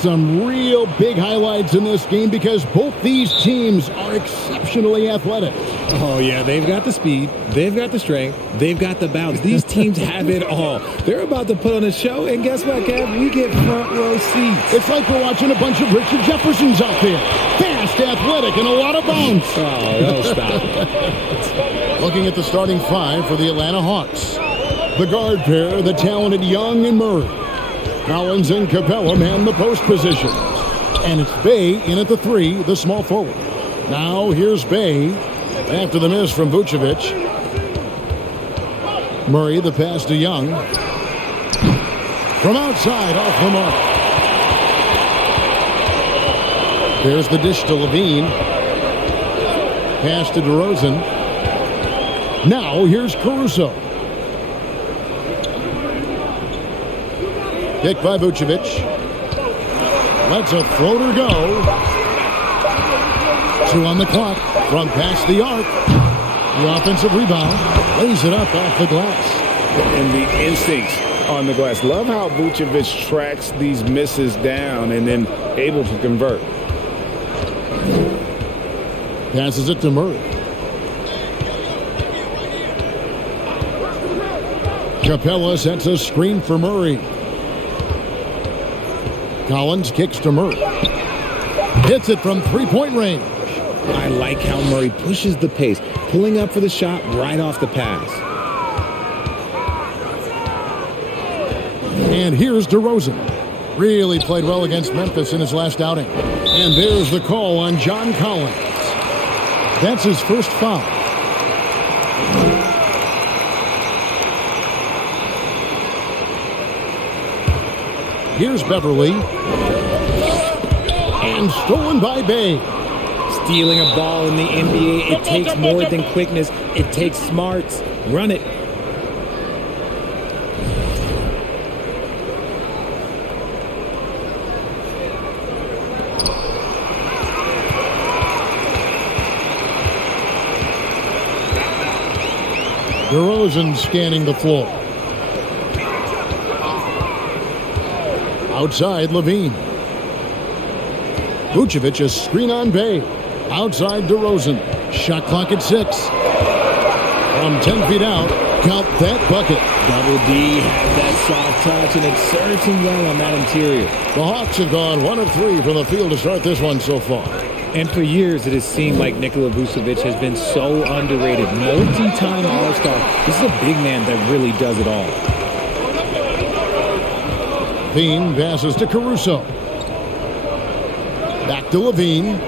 Some real big highlights in this game because both these teams are exceptionally athletic. Oh, yeah, they've got the speed, they've got the strength, they've got the bounce. These teams have it all. They're about to put on a show, and guess what, Kev? We get front row seats. It's like we're watching a bunch of Richard Jeffersons out there. Fast, athletic, and a lot of bounce. Oh, don't stop. Looking at the starting five for the Atlanta Hawks. The guard pair, the talented Young and Murray. Collins and Capella man the post position. And it's Bey in at the 3, the small forward. Now here's Bey after the miss from Vucevic. Murray the pass to Young. From outside off the mark. There's the dish to Levine. Pass to DeRozan. Now here's Caruso. Picked by Vucevic. Lets a floater go. 2 on the clock. From past the arc. The offensive rebound. Lays it up off the glass. And the instincts on the glass. Love how Vucevic tracks these misses down and then able to convert. Passes it to Murray. Capella sets a screen for Murray. Collins kicks to Murray. Hits it from three-point range. I like how Murray pushes the pace, pulling up for the shot right off the pass. And here's DeRozan. Really played well against Memphis in his last outing. And there's the call on John Collins. That's his first foul. Here's Beverly. And stolen by Bey. Stealing a ball in the NBA, it takes more than quickness. It takes smarts. Run it. DeRozan scanning the floor. Outside, Levine. Vucevic, a screen on Bey. Outside, DeRozan. Shot clock at 6. From 10 feet out, count that bucket. Double D has that soft touch, and it serves him well on that interior. The Hawks have gone 1 of 3 from the field to start this one so far. And for years, it has seemed like Nikola Vucevic has been so underrated. Multi-time All-Star. This is a big man that really does it all. Levine passes to Caruso. Back to Levine.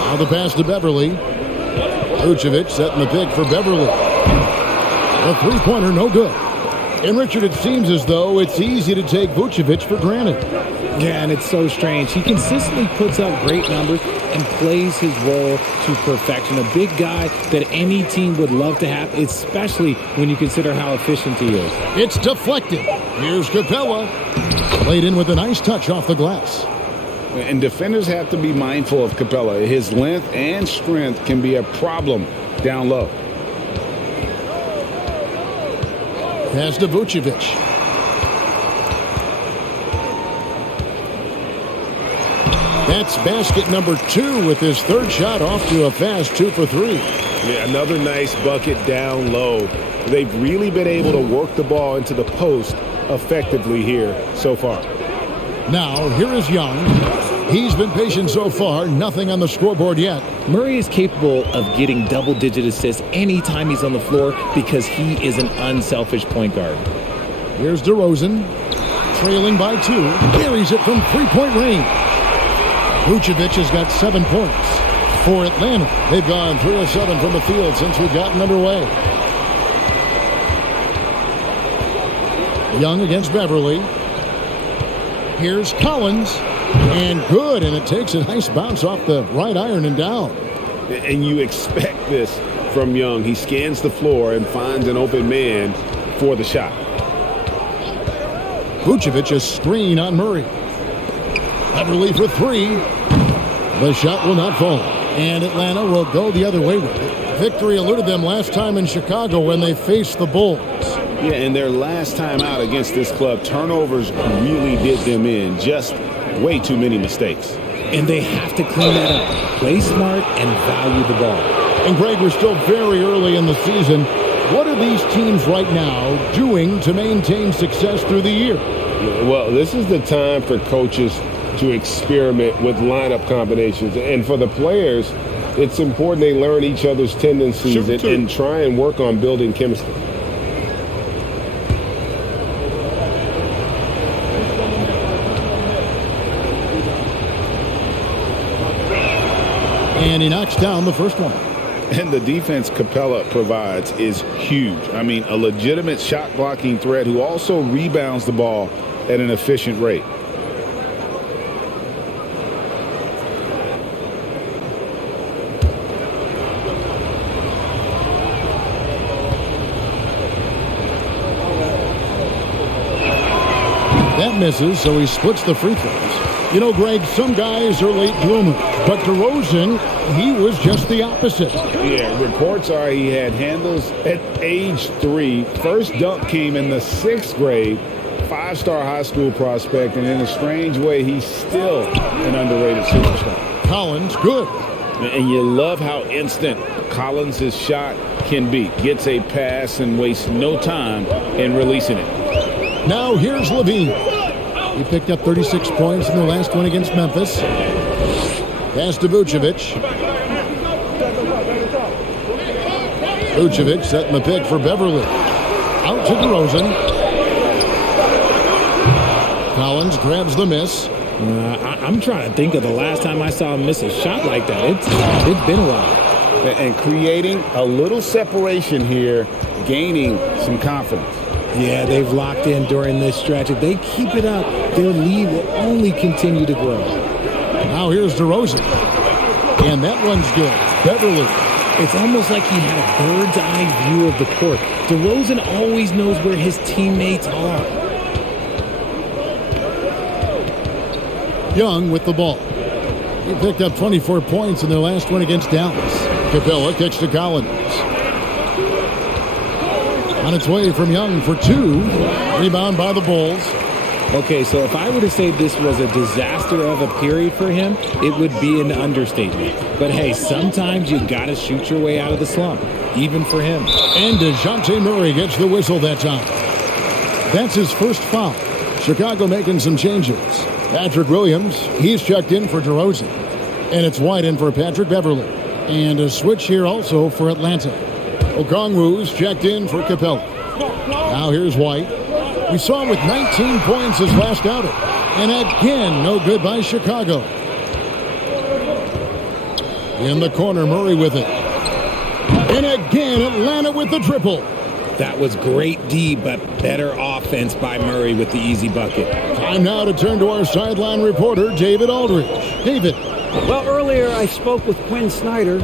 Now the pass to Beverly. Vucevic setting the pick for Beverly. The three-pointer, no good. And Richard, it seems as though it's easy to take Vucevic for granted. Yeah, and it's so strange. He consistently puts up great numbers and plays his role to perfection. A big guy that any team would love to have, especially when you consider how efficient he is. It's deflected. Here's Capella. Laid in with a nice touch off the glass. And defenders have to be mindful of Capella. His length and strength can be a problem down low. Pass to Vucevic. That's basket number 2 with his third shot off to a fast 2 for 3. Yeah, another nice bucket down low. They've really been able to work the ball into the post effectively here so far. Now, here is Young. He's been patient so far. Nothing on the scoreboard yet. Murray is capable of getting double-digit assists anytime he's on the floor because he is an unselfish point guard. Here's DeRozan. Trailing by 2. Carries it from three-point range. Vucevic has got 7 points. For Atlanta, they've gone 3 of 7 from the field since we've gotten underway. Young against Beverly. Here's Collins. And good, and it takes a nice bounce off the right iron and down. And you expect this from Young. He scans the floor and finds an open man for the shot. Vucevic, a screen on Murray. Beverly for 3. The shot will not fall. And Atlanta will go the other way with it. Victory eluded them last time in Chicago when they faced the Bulls. Yeah, and their last time out against this club, turnovers really did them in. Just way too many mistakes. And they have to clean that up. Play smart and value the ball. And Greg, we're still very early in the season. What are these teams right now doing to maintain success through the year? Well, this is the time for coaches to experiment with lineup combinations. And for the players, it's important they learn each other's tendencies and try and work on building chemistry. And he knocks down the first one. And the defense Capella provides is huge. I mean, a legitimate shot blocking threat who also rebounds the ball at an efficient rate. That misses, so he splits the free throws. You know, Greg, some guys are late bloomers, but DeRozan, he was just the opposite. Yeah, reports are he had handles at age 3. First dunk came in the 6th grade. 5-star high school prospect, and in a strange way, he's still an underrated superstar. Collins, good. And you love how instant Collins' shot can be. Gets a pass and wastes no time in releasing it. Now here's Levine. He picked up 36 points in the last one against Memphis. Pass to Vucevic. Vucevic setting the pick for Beverly. Out to DeRozan. Collins grabs the miss. I'm trying to think of the last time I saw him miss a shot like that. It's been a while. And creating a little separation here, gaining some confidence. Yeah, they've locked in during this stretch. If they keep it up, their lead will only continue to grow. Now here's DeRozan. And that one's good. Beverly. It's almost like he had a bird's eye view of the court. DeRozan always knows where his teammates are. Young with the ball. He picked up 24 points in their last one against Dallas. Capella kicks to Collins. On its way from Young for 2. Rebound by the Bulls. Okay, so if I were to say this was a disaster of a period for him, it would be an understatement. But hey, sometimes you got to shoot your way out of the slump, even for him. And DeJounte Murray gets the whistle that time. That's his first foul. Chicago making some changes. Patrick Williams, he's checked in for DeRozan. And it's White in for Patrick Beverly. And a switch here also for Atlanta. Okongwu's checked in for Capella. Now here's White. We saw him with 19 points his last outing. And again, no good by Chicago. In the corner, Murray with it. And again, Atlanta with the triple. That was great D, but better offense by Murray with the easy bucket. Time now to turn to our sideline reporter, David Aldridge. David. Well, earlier I spoke with Quinn Snyder.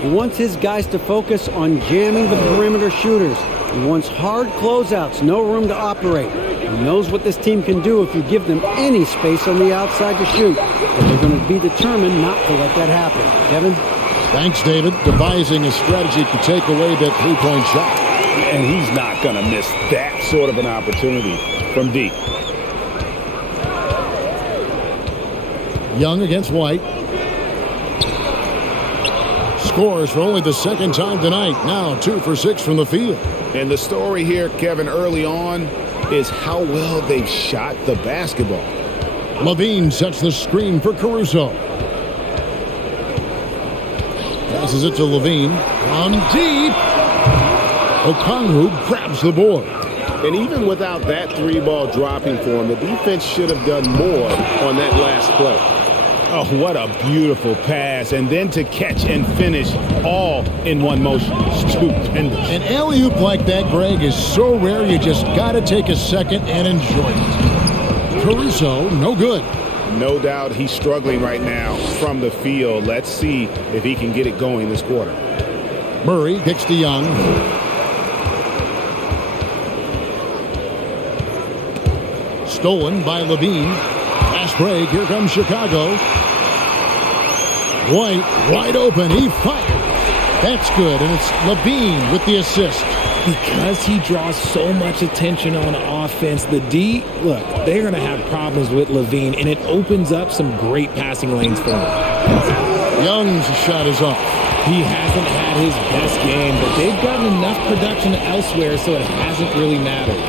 He wants his guys to focus on jamming the perimeter shooters. He wants hard closeouts, no room to operate. He knows what this team can do if you give them any space on the outside to shoot. But they're going to be determined not to let that happen. Kevin? Thanks, David. Devising a strategy to take away that three-point shot. And he's not going to miss that sort of an opportunity from deep. Young against White. Scores for only the second time tonight. Now 2 for 6 from the field. And the story here, Kevin, early on is how well they've shot the basketball. Levine sets the screen for Caruso. Passes it to Levine. On deep. Okongwu grabs the board. And even without that three-ball dropping for him, the defense should have done more on that last play. Oh, what a beautiful pass. And then to catch and finish all in one motion. Stupendous. An alley-oop like that, Greg, is so rare you just got to take a second and enjoy it. Caruso, no good. No doubt he's struggling right now from the field. Let's see if he can get it going this quarter. Murray kicks to Young. Stolen by Levine. Fast break. Here comes Chicago. White wide open. He fired. That's good. And it's Levine with the assist. Because he draws so much attention on offense, the D, look, they're going to have problems with Levine, and it opens up some great passing lanes for him. Young's shot is off. He hasn't had his best game, but they've gotten enough production elsewhere, so it hasn't really mattered.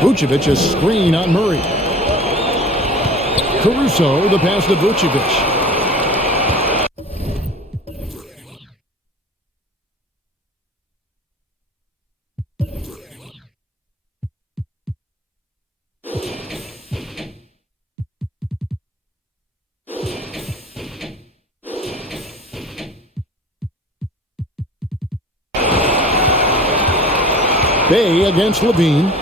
Vucevic, a screen on Murray. Caruso, the pass to Vucevic. Bay against Levine.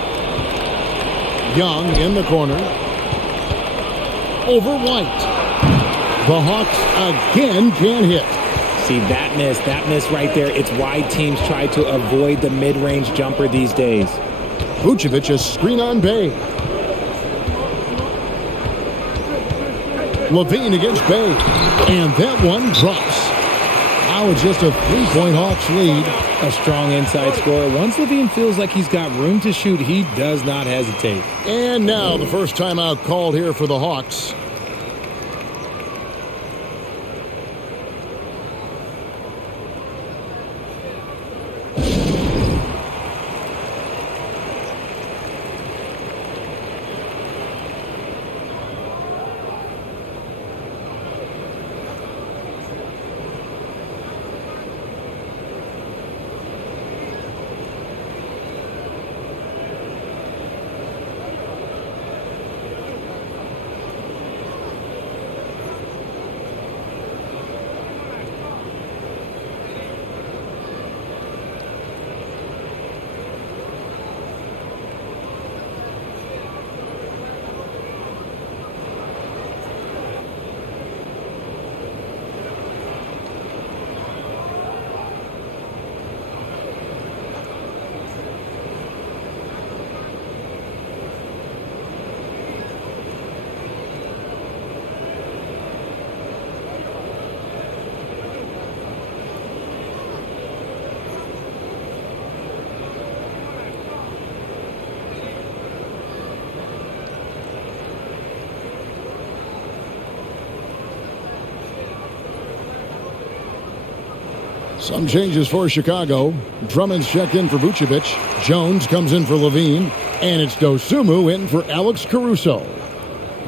Young in the corner. Over White. The Hawks again can't hit. See, that miss right there. It's why teams try to avoid the mid-range jumper these days. Vucevic, a screen on Bay. Levine against Bay. And that one drops. Now it's just a 3-point Hawks lead. A strong inside scorer. Once Levine feels like he's got room to shoot, he does not hesitate. And now the first timeout called here for the Hawks. Some changes for Chicago. Drummond's checked in for Vucevic. Jones comes in for Levine. And it's Dosunmu in for Alex Caruso.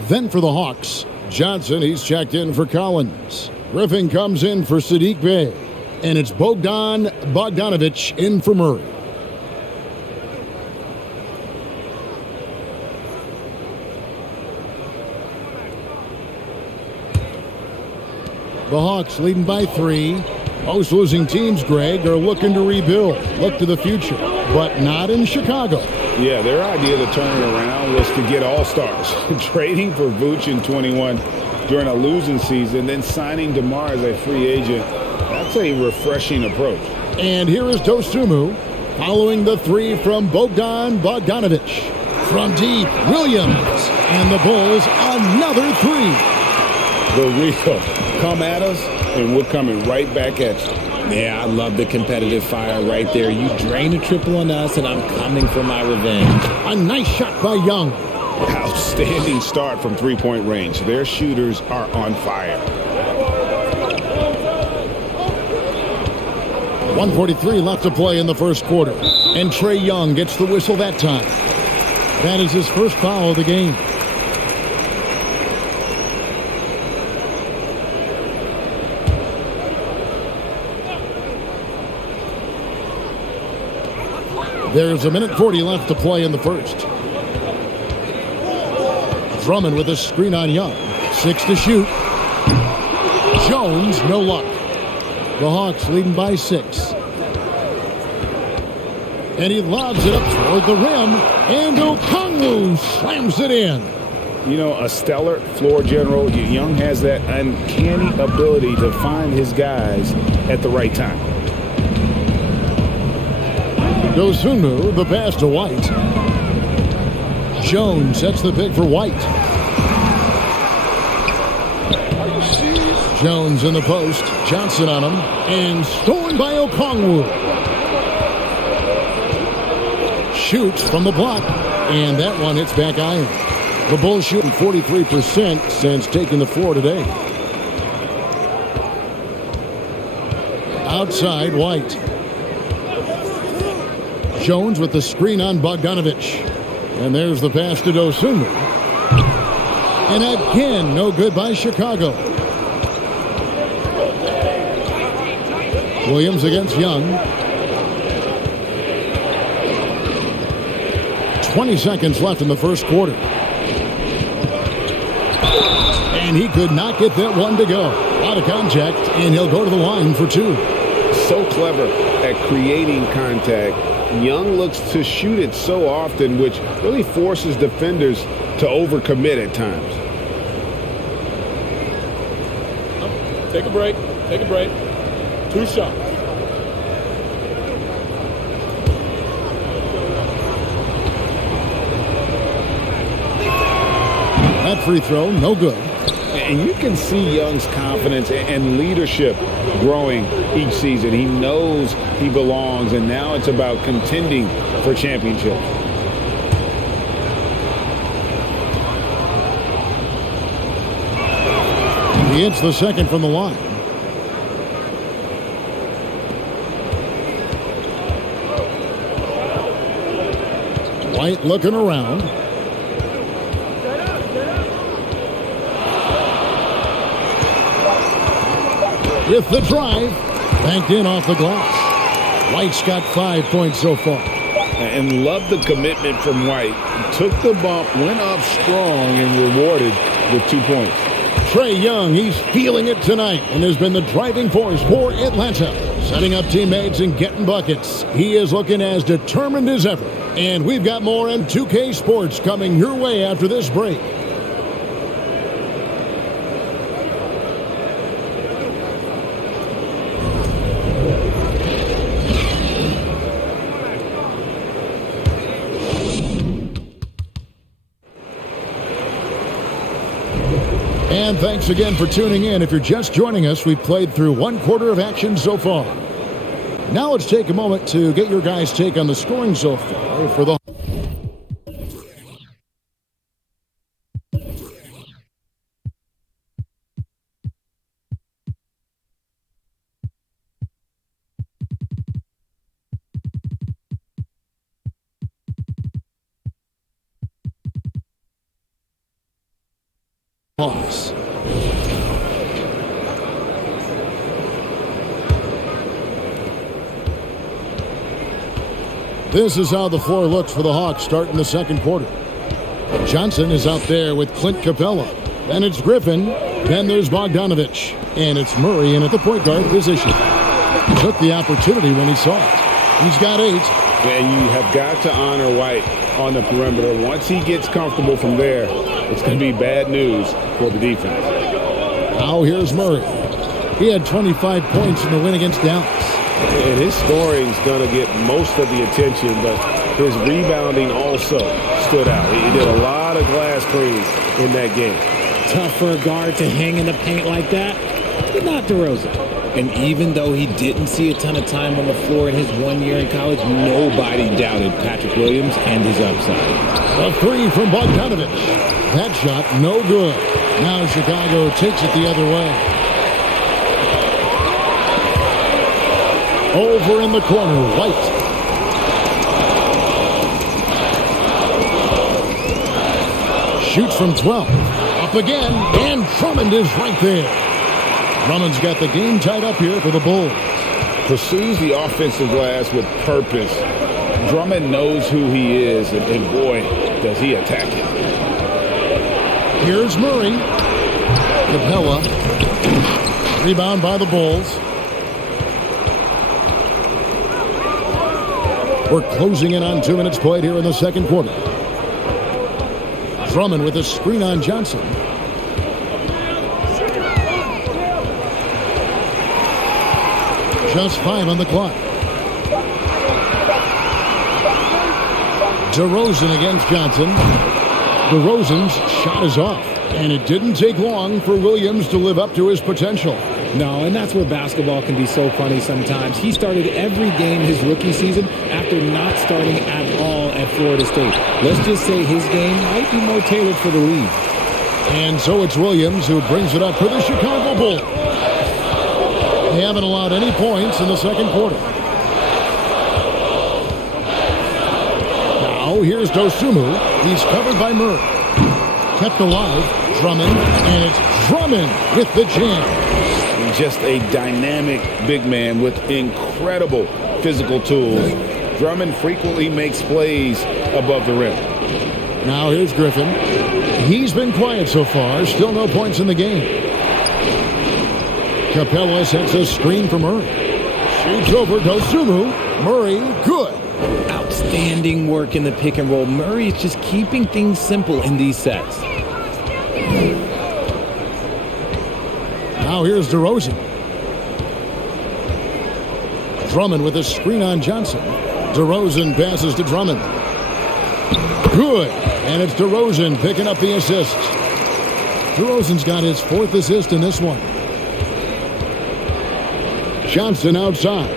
Then for the Hawks, Johnson, he's checked in for Collins. Griffin comes in for Saddiq Bey. And it's Bogdanovic in for Murray. The Hawks leading by 3. Most losing teams, Greg, are looking to rebuild, look to the future, but not in Chicago. Yeah, their idea to turn it around was to get all-stars. Trading for Vooch in 21 during a losing season, then signing DeMar as a free agent. That's a refreshing approach. And here is Dosunmu following the 3 from Bogdanovic. From deep, Williams. And the Bulls, another 3. The Rico, come at us, and we're coming right back at you. Yeah, I love the competitive fire right there. You drain a triple on us, and I'm coming for my revenge. A nice shot by Young. Outstanding start from three-point range. Their shooters are on fire. 1:43 left to play in the first quarter. And Trae Young gets the whistle that time. That is his first foul of the game. There's 1:40 left to play in the first. Drummond with a screen on Young. 6 to shoot. Jones, no luck. The Hawks leading by 6. And he lobs it up toward the rim. And Okongwu slams it in. You know, a stellar floor general. Young has that uncanny ability to find his guys at the right time. Dosunmu, the pass to White. Jones sets the pick for White. Jones in the post. Johnson on him. And stolen by Okongwu. shoots from the block, and that one hits back iron. The Bulls shooting 43% since taking the floor today. Outside, White. Jones with the screen on Bogdanovich. And there's the pass to Dosunmu. And again, no good by Chicago. Williams against Young. 20 seconds left in the first quarter. And he could not get that one to go. Out of contact, and he'll go to the line for two. So clever at creating contact. Young looks to shoot it so often, which really forces defenders to overcommit at times. Take a break. Take a break. 2 shots. That free throw, no good. And you can see Young's confidence and leadership growing each season. He knows he belongs, and now it's about contending for championships. He hits the second from the line. White looking around. With the drive, banked in off the glass. White's got 5 points so far. And love the commitment from White. Took the bump, went up strong, and rewarded with 2 points. Trae Young, he's feeling it tonight and has been the driving force for Atlanta. Setting up teammates and getting buckets. He is looking as determined as ever. And we've got more M2K Sports coming your way after this break. And thanks again for tuning in. If you're just joining us, we've played through 1 quarter of action so far. Now let's take a moment to get your guys' take on the scoring so far for the Hawks. This is how the floor looks for the Hawks starting the second quarter. Johnson is out there with Clint Capella. Then it's Griffin. Then there's Bogdanovich. And it's Murray in at the point guard position. He took the opportunity when he saw it. He's got 8. And you have got to honor White on the perimeter. Once he gets comfortable from there, it's going to be bad news for the defense. Now here's Murray. He had 25 points in the win against Dallas. And his scoring is going to get most of the attention, but his rebounding also stood out. He did a lot of glass cleans in that game. Tough for a guard to hang in the paint like that, but not DeRozan. And even though he didn't see a ton of time on the floor in his 1 year in college, nobody doubted Patrick Williams and his upside. A 3 from Bogdanovich. That shot, no good. Now Chicago takes it the other way. Over in the corner, White. Shoots from 12. Up again, and Drummond is right there. Drummond's got the game tied up here for the Bulls. Pursues the offensive glass with purpose. Drummond knows who he is, and boy, does he attack it. Here's Murray. Capella. Rebound by the Bulls. We're closing in on 2 minutes played here in the second quarter. Drummond with a screen on Johnson. Just 5 on the clock. DeRozan against Johnson. DeRozan's shot is off. And it didn't take long for Williams to live up to his potential. No, and that's where basketball can be so funny sometimes. He started every game his rookie season after not starting at all at Florida State. Let's just say his game might be more tailored for the league. And so it's Williams who brings it up for the Chicago Bulls. They haven't allowed any points in the second quarter. Now here's Dosunmu. He's covered by Murray. Kept alive. Drummond. And it's Drummond with the jam. Just a dynamic big man with incredible physical tools. Drummond frequently makes plays above the rim. Now here's Griffin. He's been quiet so far. Still no points in the game. Capella sets a screen for Murray. Shoots over Dosunmu. Murray, good. Outstanding work in the pick and roll. Murray is just keeping things simple in these sets. Now here's DeRozan. Drummond with a screen on Johnson. DeRozan passes to Drummond. Good. And it's DeRozan picking up the assist. DeRozan's got his 4th assist in this one. Johnson outside.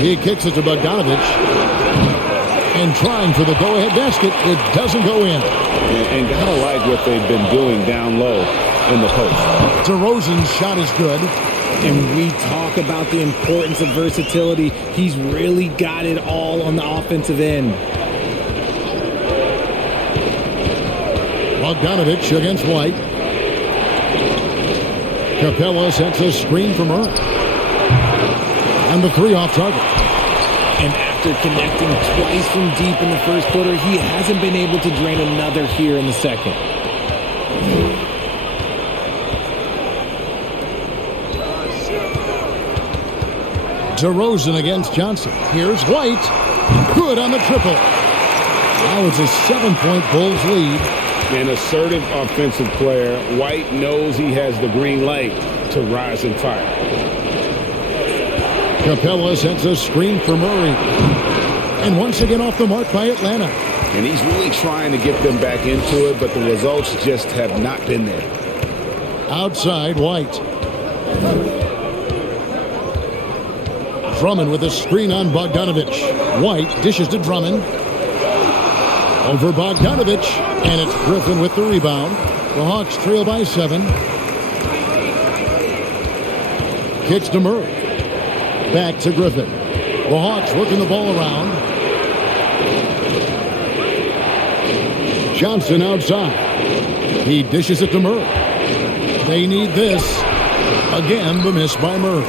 He kicks it to Bogdanovich. And trying for the go-ahead basket. It doesn't go in. And gotta like what they've been doing down low in the post. DeRozan's shot is good. And we talk about the importance of versatility. He's really got it all on the offensive end. Bogdanovich against White. Capella sets a screen for Murray. And the 3 off target. And after connecting twice from deep in the first quarter, he hasn't been able to drain another here in the second. DeRozan against Johnson. Here's White. Good on the triple. Now it's a 7-point Bulls lead. An assertive offensive player. White knows he has the green light to rise and fire. Capella sets a screen for Murray. And once again off the mark by Atlanta. And he's really trying to get them back into it, but the results just have not been there. Outside, White. Drummond with a screen on Bogdanovich. White dishes to Drummond. Over Bogdanovich. And it's Griffin with the rebound. The Hawks trail by 7. Kicks to Murray. Back to Griffin. The Hawks working the ball around. Johnson outside. He dishes it to Murray. They need this. Again, the miss by Murray.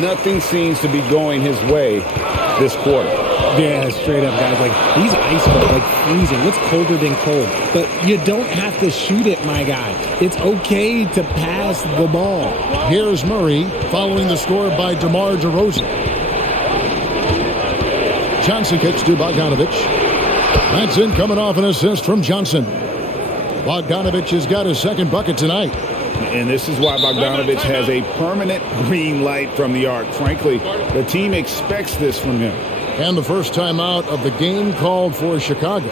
Nothing seems to be going his way this quarter. Yeah, straight up, guys. Like, he's ice cold, like freezing. What's colder than cold? But you don't have to shoot it, my guy. It's okay to pass the ball. Here's Murray following the score by DeMar DeRozan. Johnson kicks to Bogdanovich. That's in coming off an assist from Johnson. Bogdanovich has got his 2nd bucket tonight. And this is why Bogdanovich has a permanent green light from the arc. Frankly, the team expects this from him. And the first timeout of the game called for Chicago.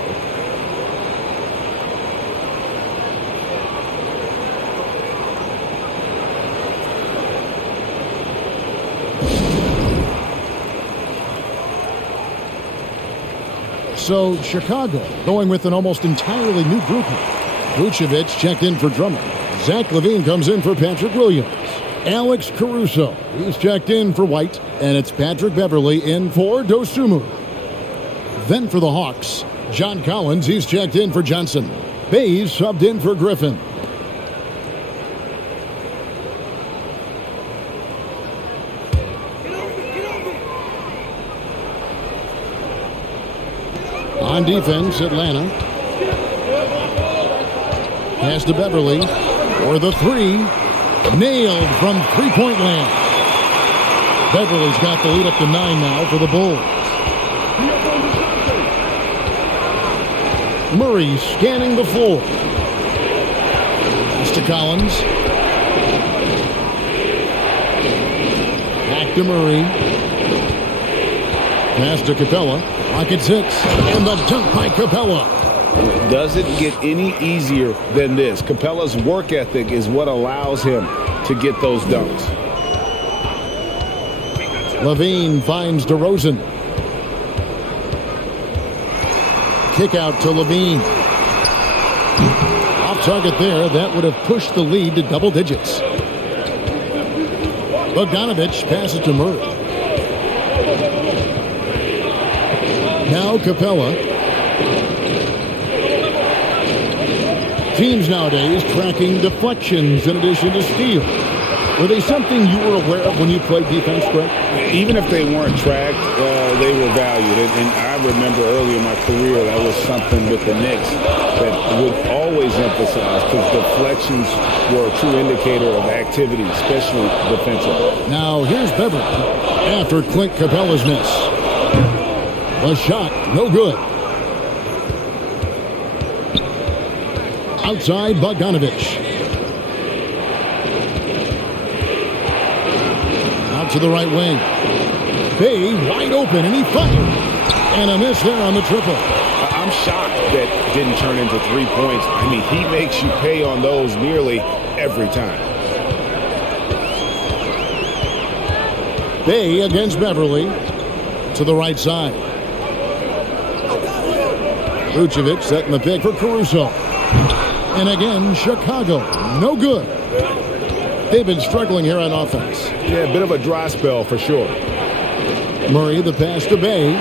So Chicago going with an almost entirely new group. Vucevic checked in for Drummond. Zach LaVine comes in for Patrick Williams. Alex Caruso, he's checked in for White. And it's Patrick Beverly in for Dosunmu. Then for the Hawks, John Collins, he's checked in for Johnson. Bays subbed in for Griffin. On defense, Atlanta. Pass to Beverly. For the 3. Nailed from three-point land. Beverly's got the lead up to 9 now for the Bulls. Murray scanning the floor. Pass to Collins. Back to Murray. Pass to Capella. Rockets hits. And the dunk by Capella. Does it get any easier than this? Capella's work ethic is what allows him to get those dunks. LaVine finds DeRozan. kick out to Levine. Off target there. That would have pushed the lead to double digits. Bogdanovich passes to Murray. Now Capella. Teams nowadays tracking deflections in addition to steals. Were they something you were aware of when you played defense, Greg? Even if they weren't tracked, they were valued. And I remember early in my career, that was something with the Knicks that would always emphasize, because deflections were a true indicator of activity, especially defensively. Now here's Beverly after Clint Capella's miss. A shot, no good. Outside Bogdanovich. Out to the right wing. Bay wide open, and he fired. And a miss there on the triple. I'm shocked that didn't turn into 3 points. I mean, he makes you pay on those nearly every time. Bay against Beverly to the right side. Vucevic setting the pick for Caruso. And again, Chicago, no good. They've been struggling here on offense. Yeah, a bit of a dry spell for sure. Murray, the pass to Bay.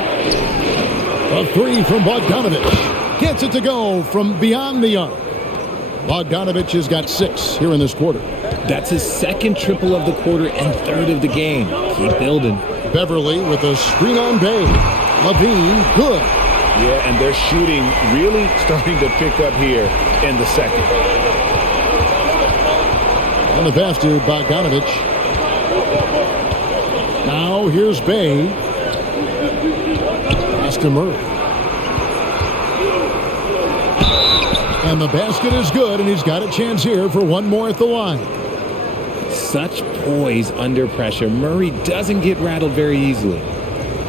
A three from Bogdanovich. Gets it to go from beyond the arc. Bogdanovich has got 6 here in this quarter. That's his second triple of the quarter and third of the game. Keep building. Beverly with a screen on Bay. Levine, good. Yeah, and they're shooting really starting to pick up here in the second. And the pass to Bogdanovich. Now here's Bay. Pass to Murray. And the basket is good, and he's got a chance here for one more at the line. Such poise under pressure. Murray doesn't get rattled very easily.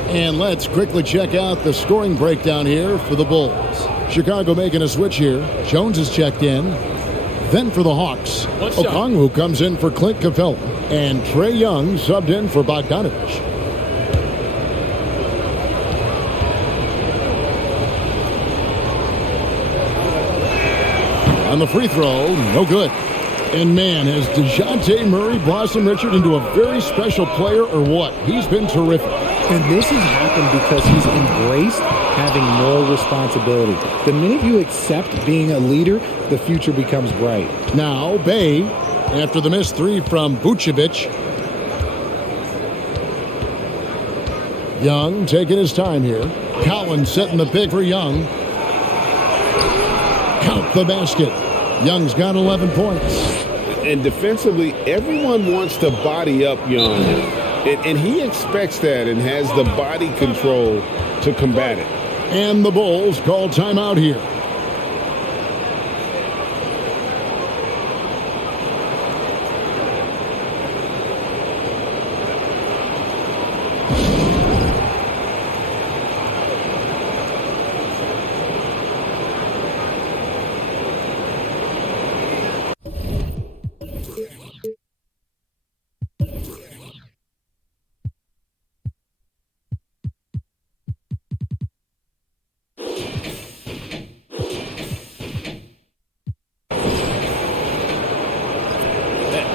And let's quickly check out the scoring breakdown here for the Bulls. Chicago making a switch here. Jones is checked in. Then for the Hawks, Okongwu comes in for Clint Capella. And Trae Young subbed in for Bogdanovich. On the free throw, no good. And man, has DeJounte Murray blossomed Richard into a very special player or what? He's been terrific. And this has happened because he's embraced having more responsibility. The minute you accept being a leader, the future becomes bright. Now, Bay, after the missed 3 from Vucevic. Young taking his time here. Collins setting the pick for Young. Count the basket. Young's got 11 points. And defensively, everyone wants to body up Young. And he expects that and has the body control to combat it. And the Bulls call timeout here.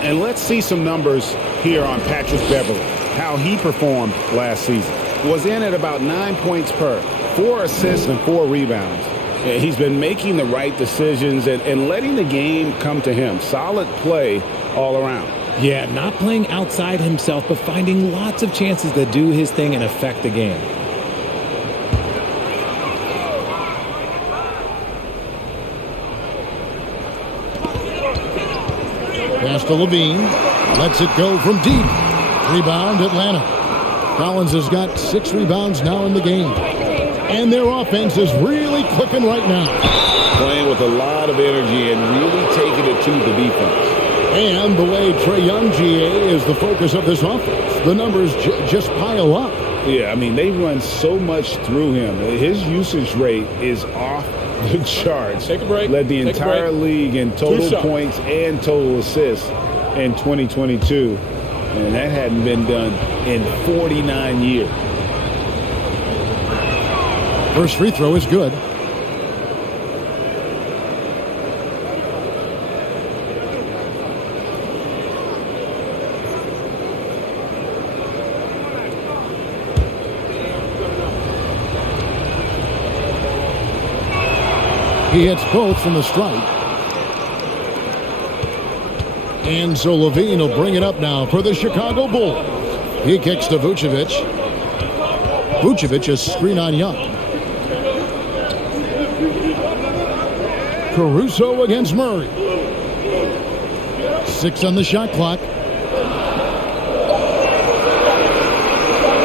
And let's see some numbers here on Patrick Beverly, how he performed last season. Was in at about 9 points per, 4 assists and 4 rebounds. He's been making the right decisions and letting the game come to him. Solid play all around. Yeah, not playing outside himself, but finding lots of chances to do his thing and affect the game. Pass to Levine. Lets it go from deep. Rebound, Atlanta. Collins has got 6 rebounds now in the game. And their offense is really clicking right now. Playing with a lot of energy and really taking it to the defense. And the way Trae Young, GA, is the focus of this offense. The numbers just pile up. Yeah, I mean, they run so much through him. His usage rate is off the charts. Take a break. Led the entire league in total points and total assists in 2022. And that hadn't been done in 49 years. First free throw is good. He hits both from the stripe. And so Levine will bring it up now for the Chicago Bulls. He kicks to Vucevic. Vucevic is screen on Young. Caruso against Murray. 6 on the shot clock.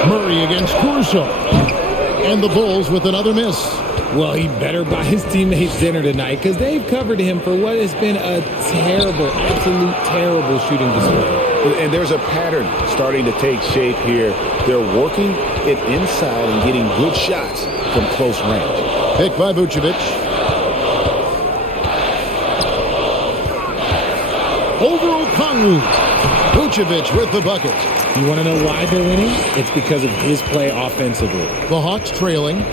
Murray against Caruso. And the Bulls with another miss. Well, he better buy his teammates dinner tonight because they've covered him for what has been a terrible, absolute terrible shooting display. And there's a pattern starting to take shape here. They're working it inside and getting good shots from close range. Pick by Vucevic. Over Okongwu. Vucevic with the bucket. You want to know why they're winning? It's because of his play offensively. The Hawks trailing.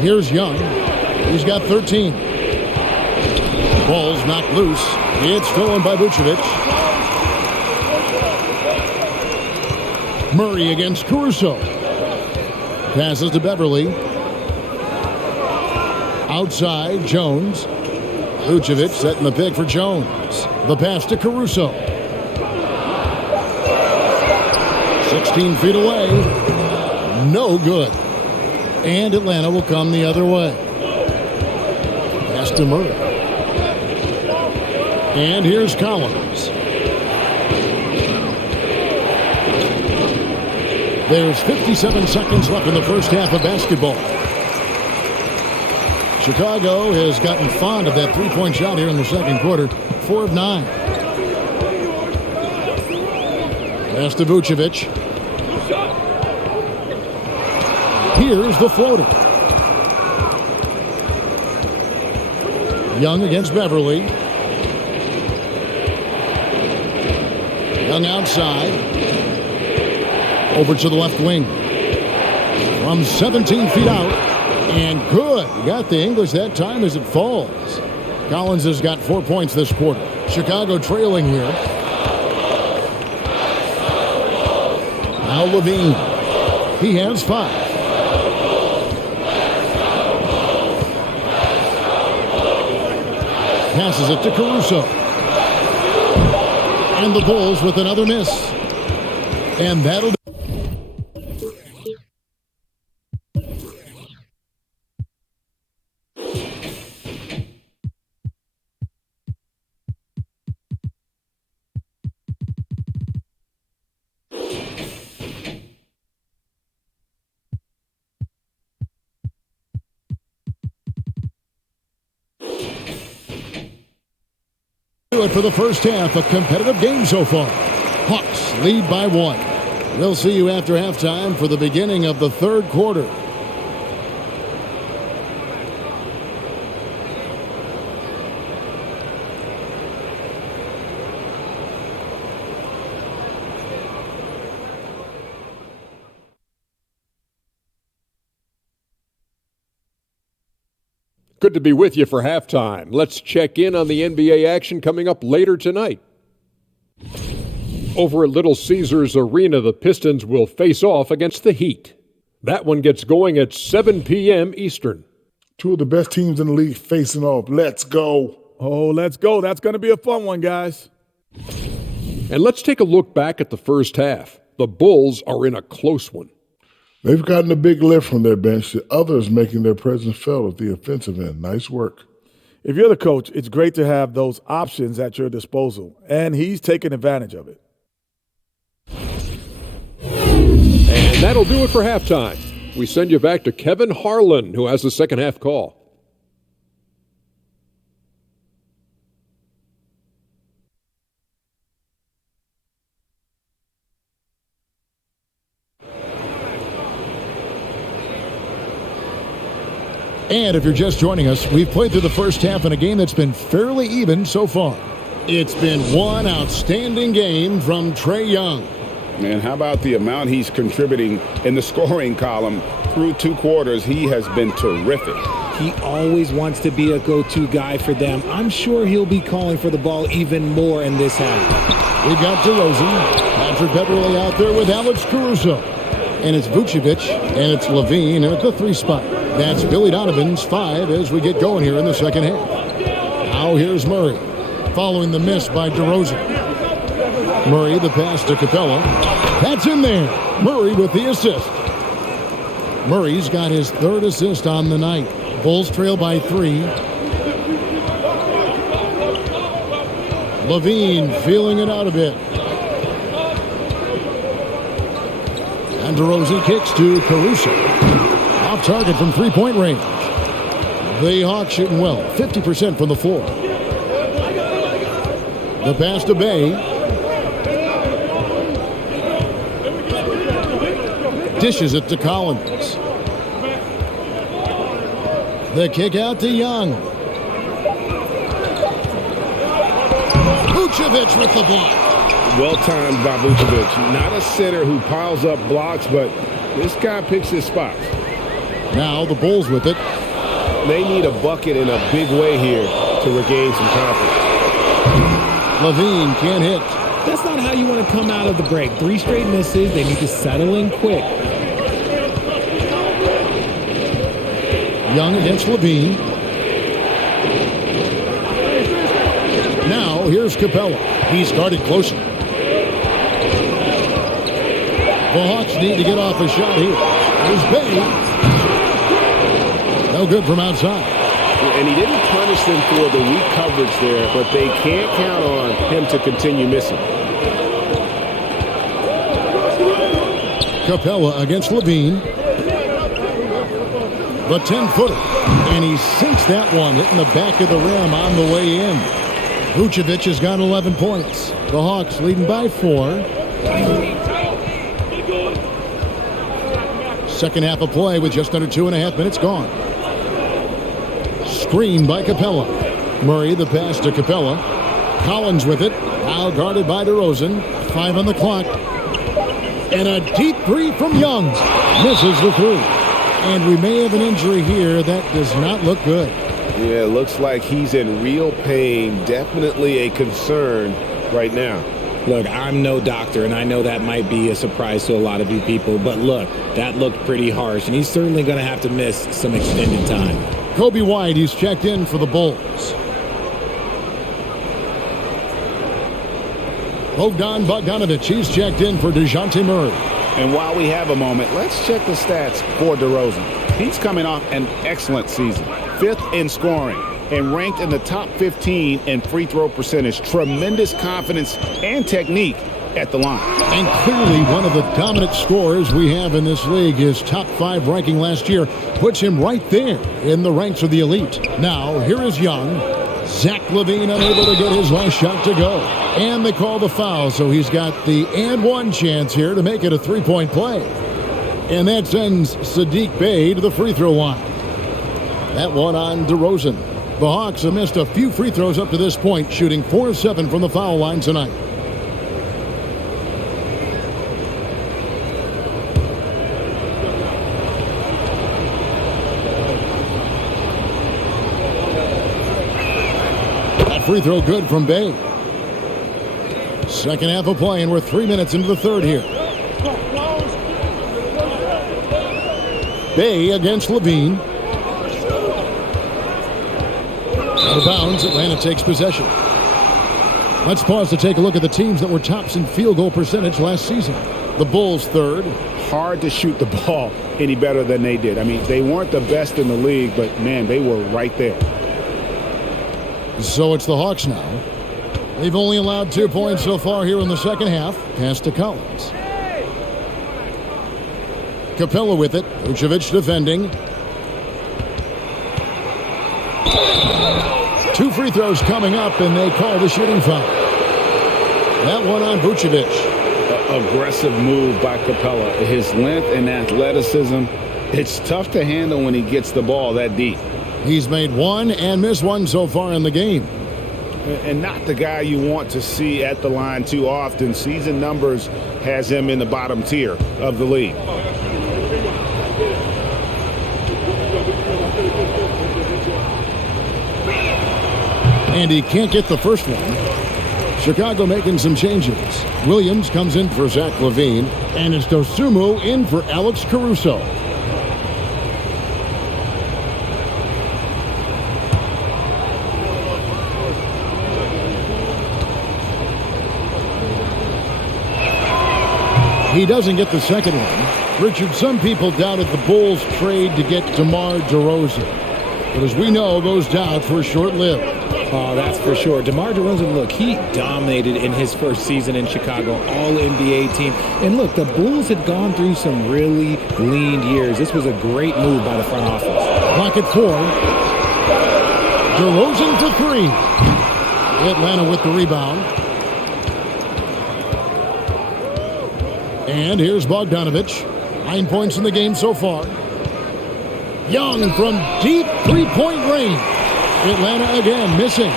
Here's Young. He's got 13. Ball's knocked loose. It's stolen by Vucevic. Murray against Caruso. Passes to Beverly. Outside, Jones. Vucevic setting the pick for Jones. The pass to Caruso. 16 feet away. No good. And Atlanta will come the other way. Pass to Murray. And here's Collins. There's 57 seconds left in the first half of basketball. Chicago has gotten fond of that three-point shot here in the second quarter. 4 of 9. Pass to Vucevic. Here's the floater. Young against Beverly. Young outside. Over to the left wing. From 17 feet out. And good. You got the English that time as it falls. Collins has got 4 points this quarter. Chicago trailing here. Now Levine. He has 5. Passes it to Caruso. And the Bulls with another miss. And that'll do. It for the first half, a competitive game so far. Hawks lead by 1. We'll see you after halftime for the beginning of the third quarter. Good to be with you for halftime. Let's check in on the NBA action coming up later tonight. Over at Little Caesars Arena, the Pistons will face off against the Heat. That one gets going at 7 p.m. Eastern. 2 of the best teams in the league facing off. Let's go. Oh, let's go. That's going to be a fun one, guys. And let's take a look back at the first half. The Bulls are in a close one. They've gotten a big lift from their bench. The others making their presence felt at the offensive end. Nice work. If you're the coach, it's great to have those options at your disposal, and he's taking advantage of it. And that'll do it for halftime. We send you back to Kevin Harlan, who has the second half call. And if you're just joining us, we've played through the first half in a game that's been fairly even so far. It's been one outstanding game from Trae Young. Man, how about the amount he's contributing in the scoring column through 2 quarters? He has been terrific. He always wants to be a go-to guy for them. I'm sure he'll be calling for the ball even more in this half. We've got DeRozan, Patrick Beverly out there with Alex Caruso. And it's Vucevic, and it's Levine at the 3 spot. That's Billy Donovan's 5 as we get going here in the second half. Now here's Murray, following the miss by DeRozan. Murray, the pass to Capella. That's in there. Murray with the assist. Murray's got his 3rd assist on the night. Bulls trail by 3. Levine feeling it out a bit. And DeRozan kicks to Caruso. Off target from 3-point range. The Hawks shooting well, 50% from the floor. The pass to Bay. Dishes it to Collins. The kick out to Young. Vucevic with the block. Well timed by Vucevic. Not a center who piles up blocks, but this guy picks his spots. Now the Bulls with it. They need a bucket in a big way here to regain some confidence. Levine can't hit. That's not how you want to come out of the break. 3 straight misses. They need to settle in quick. Young against Levine. Now here's Capella. He's guarded closer. The Hawks need to get off a shot here. Here's Bay. No good from outside. And he didn't punish them for the weak coverage there, but they can't count on him to continue missing. Capella against Levine. The 10-footer. And he sinks that one, hitting the back of the rim on the way in. Vucevic has got 11 points. The Hawks leading by 4. Second half of play with just under 2.5 minutes gone. Screen by Capella. Murray the pass to Capella. Collins with it. Now guarded by DeRozan. 5 on the clock. And a deep 3 from Young. Misses the 3. And we may have an injury here that does not look good. Yeah, it looks like he's in real pain. Definitely a concern right now. Look, I'm no doctor, and I know that might be a surprise to a lot of you people, but look, that looked pretty harsh, and he's certainly going to have to miss some extended time. Kobe White, he's checked in for the Bulls. Bogdan Bogdanovic, he's checked in for DeJounte Murray. And while we have a moment, let's check the stats for DeRozan. He's coming off an excellent season. 5th in scoring and ranked in the top 15 in free throw percentage. Tremendous confidence and technique at the line. And clearly one of the dominant scorers we have in this league. His top 5 ranking last year puts him right there in the ranks of the elite. Now, here is Young. Zach LaVine unable to get his last shot to go. And they call the foul, so he's got the and one chance here to make it a 3-point play. And that sends Saddiq Bey to the free throw line. That one on DeRozan. The Hawks have missed a few free throws up to this point, shooting 4-7 from the foul line tonight. That free throw good from Bey. Second half of play, and we're 3 minutes into the third here. Bey against Levine. Out of bounds, Atlanta takes possession. Let's pause to take a look at the teams that were tops in field goal percentage last season. The Bulls 3rd. Hard to shoot the ball any better than they did. I mean, they weren't the best in the league, but man, they were right there. So it's the Hawks now. They've only allowed 2 points so far here in the second half. Pass to Collins. Capella with it. Vucevic defending. 2 free throws coming up, and they call the shooting foul. That one on Vucevic. Aggressive move by Capella. His length and athleticism, it's tough to handle when he gets the ball that deep. He's made 1 and missed 1 so far in the game. And not the guy you want to see at the line too often. Season numbers has him in the bottom tier of the league. And he can't get the first one. Chicago making some changes. Williams comes in for Zach LaVine, and it's Dosunmu in for Alex Caruso. He doesn't get the second one. Richard, some people doubted the Bulls' trade to get DeMar DeRozan. But as we know, those doubts were short-lived. Oh, that's for sure. DeMar DeRozan, look, he dominated in his first season in Chicago, all-NBA team. And look, the Bulls had gone through some really lean years. This was a great move by the front office. Clock at 4. DeRozan for 3. Atlanta with the rebound. And here's Bogdanovich. 9 points in the game so far. Young from deep three-point range. Atlanta again missing.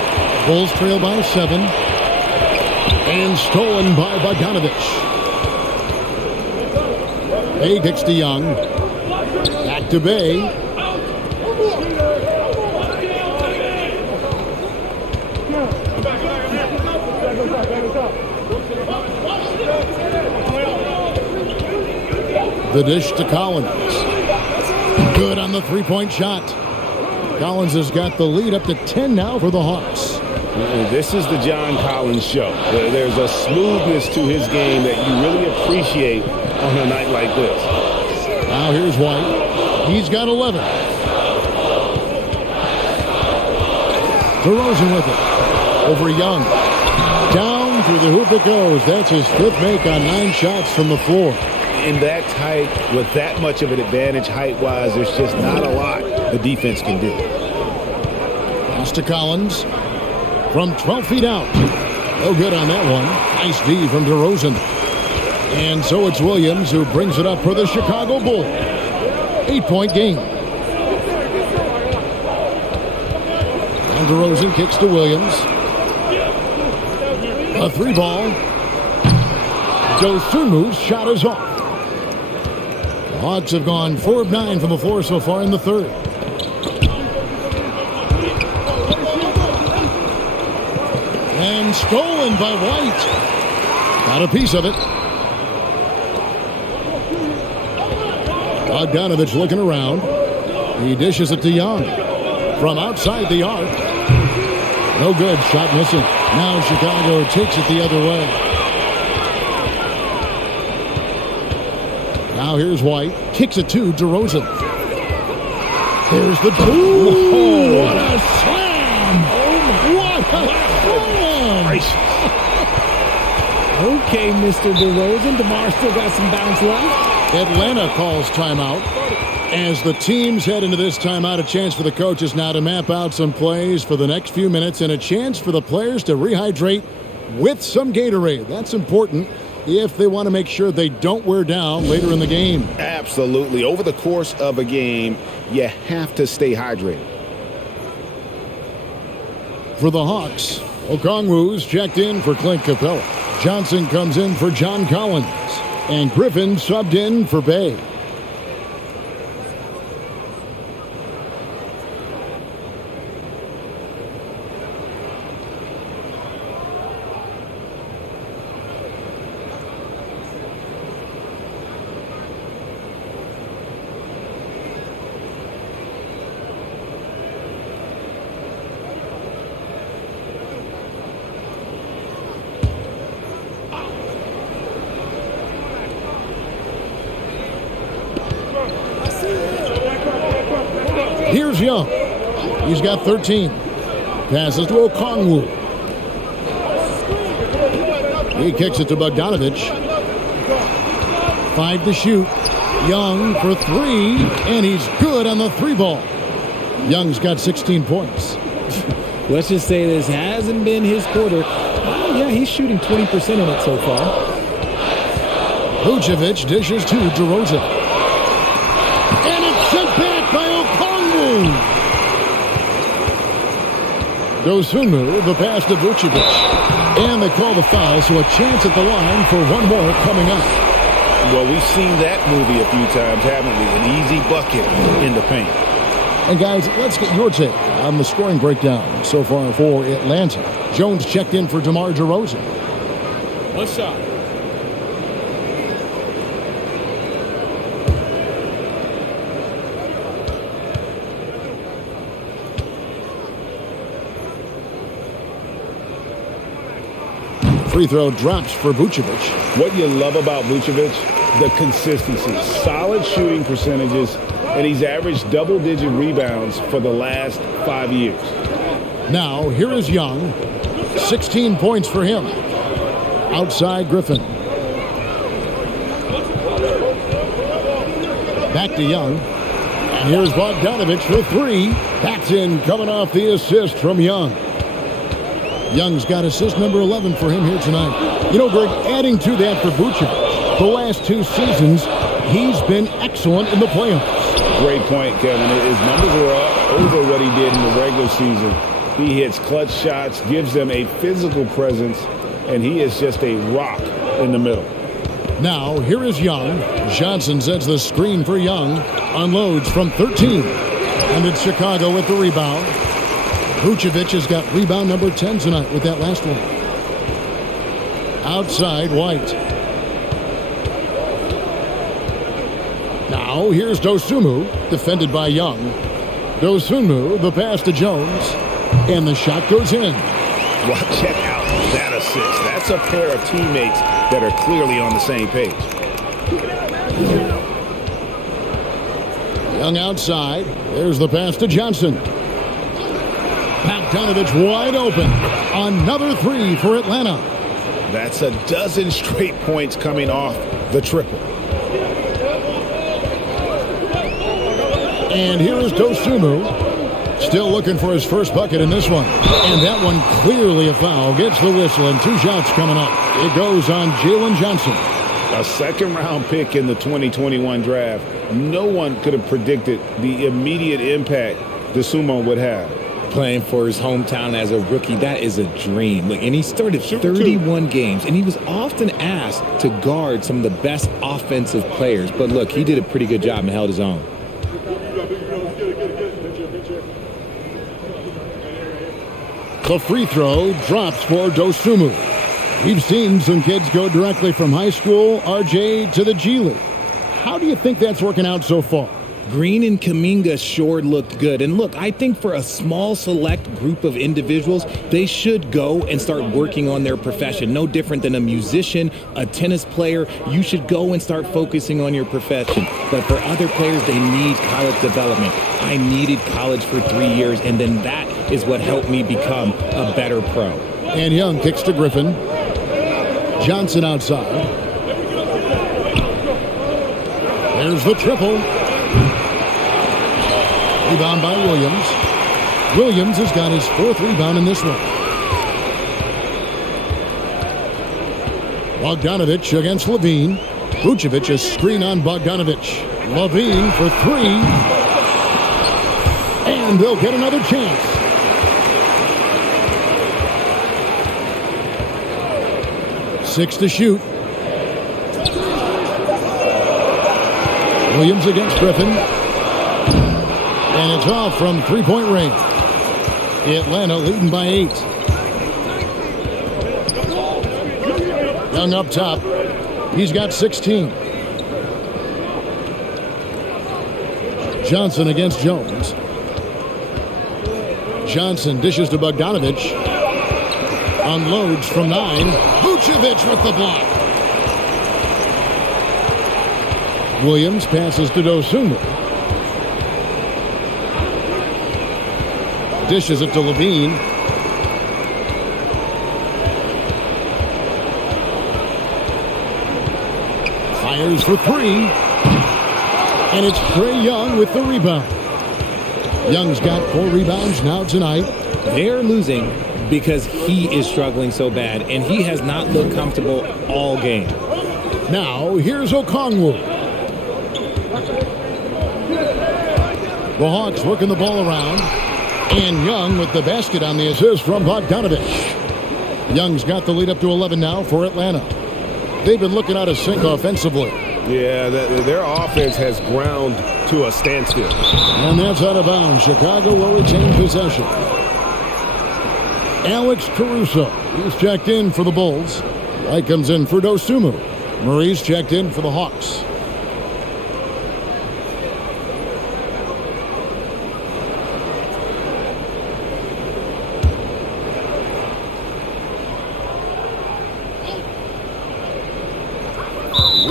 Bulls trail by 7. And stolen by Bogdanovich. Bay kicks to Young. Back to Bay. The dish to Collins. Good on the three-point shot. Collins has got the lead up to 10 now for the Hawks. This is the John Collins show. There's a smoothness to his game that you really appreciate on a night like this. Now here's White. He's got 11. DeRozan with it. Over Young. Down through the hoop it goes. That's his 5th make on 9 shots from the floor. In that tight, with that much of an advantage height-wise, there's just not a lot the defense can do. Pass to Collins from 12 feet out. No good on that one. Nice D from DeRozan. And so it's Williams who brings it up for the Chicago Bulls. 8-point game. And DeRozan kicks to Williams. A 3-ball. Dosunmu's shot is off. Hawks have gone 4 of 9 from the floor so far in the third. And stolen by White. Got a piece of it. Bogdanovich looking around. He dishes it to Young. From outside the arc. No good. Shot missing. Now Chicago takes it the other way. Now here's White. Kicks it to DeRozan. There's the two. Oh, what a slam! What a slam! Okay, Mr. DeRozan. DeMar still got some bounce left. Atlanta calls timeout. As the teams head into this timeout, a chance for the coaches now to map out some plays for the next few minutes and a chance for the players to rehydrate with some Gatorade. That's important if they want to make sure they don't wear down later in the game. Absolutely. Over the course of a game, you have to stay hydrated. For the Hawks, Okongwu's checked in for Clint Capella. Johnson comes in for John Collins. And Griffin subbed in for Bay. Here's Young. He's got 13. Passes to Okongwu. He kicks it to Bogdanovich. 5 to shoot. Young for 3, and he's good on the 3-ball. Young's got 16 points. Let's just say this hasn't been his quarter. Yeah, he's shooting 20% in it so far. Vucevic dishes to DeRozan. And it's sent back by Okongwu. Dosunmu, the pass to Vucevic. And they call the foul, so a chance at the line for one more coming up. Well, we've seen that movie a few times, haven't we? An easy bucket in the paint. And guys, let's get your take on the scoring breakdown so far for Atlanta. Jones checked in for DeMar DeRozan. One shot. Free throw drops for Vucevic. What you love about Vucevic, the consistency, solid shooting percentages, and he's averaged double-digit rebounds for the last 5 years. Now, here is Young. 16 points for him. Outside Griffin. Back to Young. And here's Bogdanovich for three. That's in, coming off the assist from Young. Young's got assist number 11 for him here tonight. You know, Greg, adding to that for Vucevic, the last 2 seasons, he's been excellent in the playoffs. Great point, Kevin. His numbers were up over what he did in the regular season. He hits clutch shots, gives them a physical presence, and he is just a rock in the middle. Now, here is Young. Johnson sets the screen for Young. Unloads from 13. And it's Chicago with the rebound. Vucevic has got rebound number 10 tonight with that last one. Outside White. Now, here's Dosunmu, defended by Young. Dosunmu, the pass to Jones. And the shot goes in. Well, check out that assist. That's a pair of teammates that are clearly on the same page. Young outside. There's the pass to Johnson. Bogdanovich wide open. Another three for Atlanta. That's a dozen straight points coming off the triple. And here is Dosunmu. Still looking for his first bucket in this one. And that one clearly a foul. Gets the whistle and 2 shots coming up. It goes on Jalen Johnson. A second-round pick in the 2021 draft. No one could have predicted the immediate impact Dosunmu would have. Playing for his hometown as a rookie, that is a dream. Look, and he started 31 games, and he was often asked to guard some of the best offensive players. But look, he did a pretty good job and held his own. The free throw drops for Dosunmu. We've seen some kids go directly from high school, RJ, to the G League. How do you think that's working out so far? Green and Kuminga sure looked good. And look, I think for a small select group of individuals, they should go and start working on their profession. No different than a musician, a tennis player. You should go and start focusing on your profession. But for other players, they need college development. I needed college for 3 years, and then that is what helped me become a better pro. And Young kicks to Griffin. Johnson outside. There's the triple. Rebound by Williams. Williams has got his 4th rebound in this one. Bogdanovich against Levine. Vucevic a screen on Bogdanovich. Levine for 3. And they'll get another chance. Six to shoot. Williams against Griffin. And it's off from three-point range. Atlanta leading by 8. Young up top. He's got 16. Johnson against Jones. Johnson dishes to Bogdanovich. Unloads from 9. Vucevic with the block. Williams passes to Dosunmu. Dishes it to Levine. Fires for 3. And it's Trae Young with the rebound. Young's got 4 rebounds now tonight. They're losing because he is struggling so bad, and he has not looked comfortable all game. Now, here's Okongwu. The Hawks working the ball around. And Young with the basket on the assist from Bogdanovich. Young's got the lead up to 11 now for Atlanta. They've been looking out of sync offensively. Yeah, their offense has ground to a standstill. And that's out of bounds. Chicago will retain possession. Alex Caruso, he's checked in for the Bulls. White comes in for Dosunmu. Murray's checked in for the Hawks.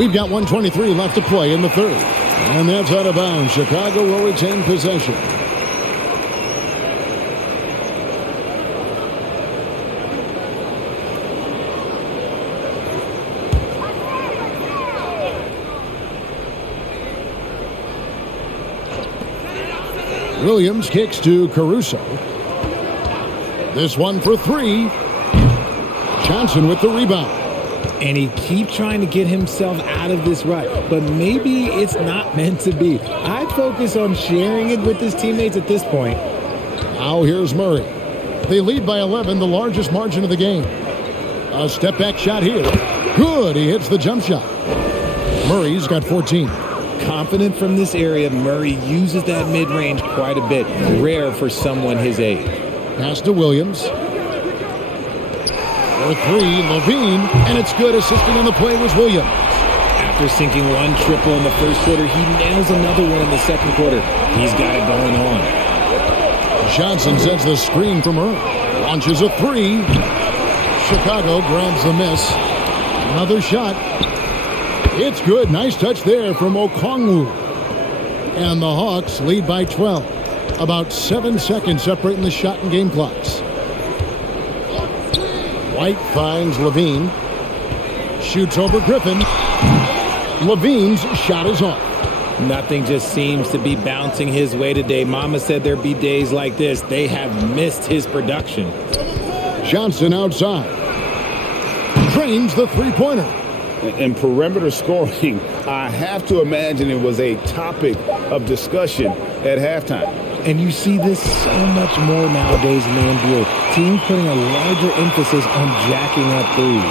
We've got 1:23 left to play in the third. And that's out of bounds. Chicago will retain possession. Williams kicks to Caruso. This one for three. Johnson with the rebound. And he keeps trying to get himself out of this rut, but maybe it's not meant to be. I'd focus on sharing it with his teammates at this point. Now here's Murray. They lead by 11, the largest margin of the game. A step-back shot here. Good, he hits the jump shot. Murray's got 14. Confident from this area, Murray uses that mid-range quite a bit. Rare for someone his age. Pass to Williams. For three, Levine, and it's good. Assisting on the play was Williams. After sinking one triple in the first quarter, he nails another one in the second quarter. He's got it going on. Johnson sends the screen from her. Launches a three. Chicago grabs the miss. Another shot. It's good. Nice touch there from Okongwu. And the Hawks lead by 12. About 7 seconds separating the shot and game clocks. White finds Levine. Shoots over Griffin. Levine's shot is off. Nothing just seems to be bouncing his way today. Mama said there'd be days like this. They have missed his production. Johnson outside. Drains the three-pointer. And perimeter scoring, I have to imagine it was a topic of discussion at halftime. And you see this so much more nowadays in the NBA. Teams putting a larger emphasis on jacking up threes.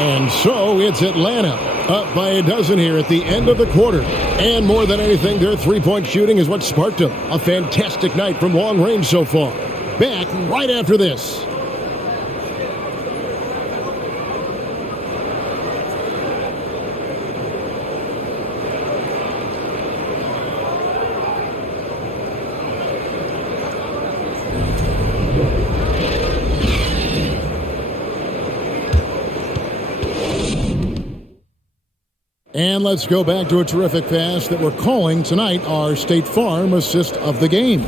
And so it's Atlanta up by a dozen here at the end of the quarter. And more than anything, their three-point shooting is what sparked them. A fantastic night from long range so far. Back right after this. And let's go back to a terrific pass that we're calling tonight our State Farm assist of the game.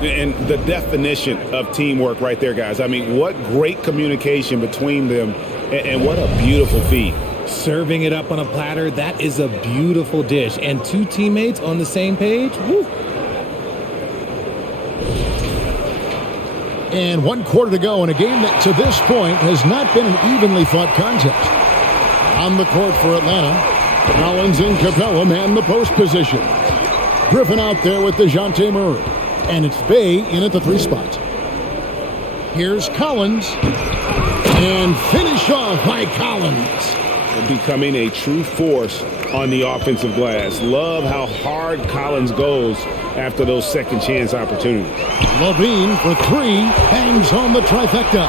And the definition of teamwork right there, guys. I mean, what great communication between them, and what a beautiful feed. Serving it up on a platter, that is a beautiful dish. And two teammates on the same page, woo. And 1 quarter to go in a game that to this point has not been an evenly fought contest. On the court for Atlanta, Collins and Capella man the post position. Griffin out there with DeJounte Murray. And it's Bay in at the three spot. Here's Collins. And finish off by Collins. Becoming a true force on the offensive glass. Love how hard Collins goes after those second chance opportunities. Levine for three. Hangs home the trifecta.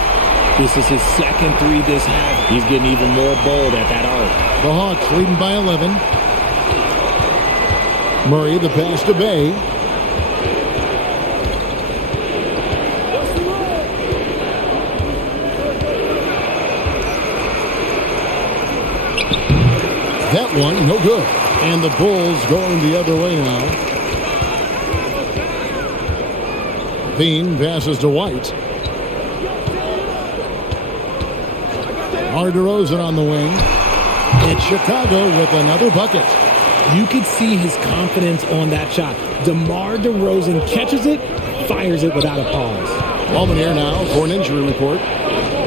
This is his second three this half. He's getting even more bold at that arc. The Hawks leading by 11. Murray the pass to Bay. That one, no good. And the Bulls going the other way now. Bean passes to White. DeRozan on the wing. It's Chicago with another bucket. You could see his confidence on that shot. DeMar DeRozan catches it, fires it without a pause. Ballman here now for an injury report.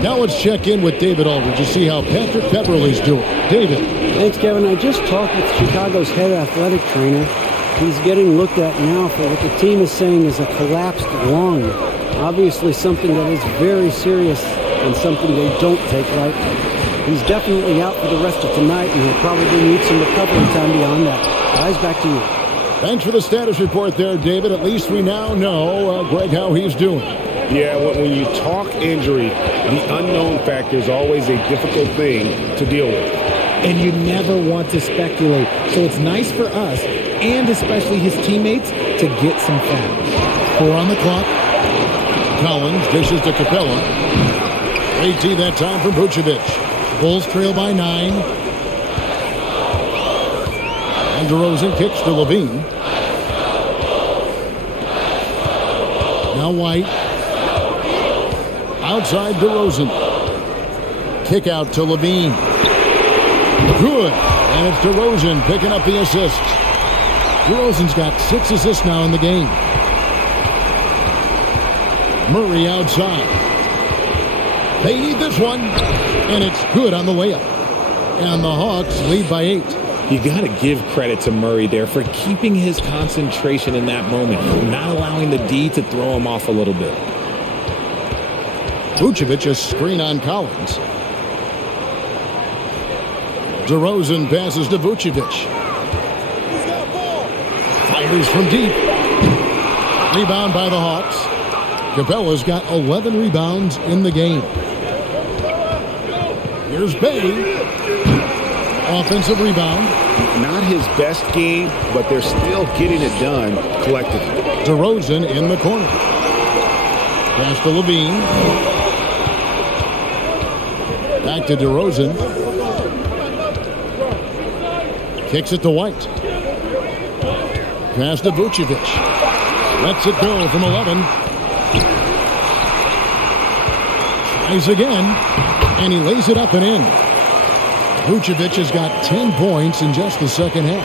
Now let's check in with David Aldridge to see how Patrick Beverley's doing. David. Thanks, Kevin. I just talked with Chicago's head athletic trainer. He's getting looked at now for what the team is saying is a collapsed lung. Obviously something that is very serious and something they don't take lightly. He's definitely out for the rest of tonight, and he'll probably need some recovery time beyond that. Guys, back to you. Thanks for the status report there, David. At least we now know, Greg, how he's doing. Yeah, when you talk injury, the unknown factor is always a difficult thing to deal with. And you never want to speculate. So it's nice for us, and especially his teammates, to get some facts. 4 on the clock. Collins dishes to Capella. AT that time from Vucevic. Bulls trail by 9. And DeRozan kicks to Levine. Now White. Outside DeRozan. Kick out to Levine. Good. And it's DeRozan picking up the assist. DeRozan's got 6 assists now in the game. Murray outside. They need this one. And it's good on the layup. And the Hawks lead by 8. You got to give credit to Murray there for keeping his concentration in that moment, not allowing the D to throw him off a little bit. Vucevic a screen on Collins. DeRozan passes to Vucevic. Fires from deep. Rebound by the Hawks. Capella's got 11 rebounds in the game. Here's Bay. Offensive rebound. Not his best game, but they're still getting it done collectively. DeRozan in the corner. Pass to Levine. Back to DeRozan. Kicks it to White. Pass to Vucevic. Lets it go from 11. Tries again. And he lays it up and in. Vucevic has got 10 points in just the second half.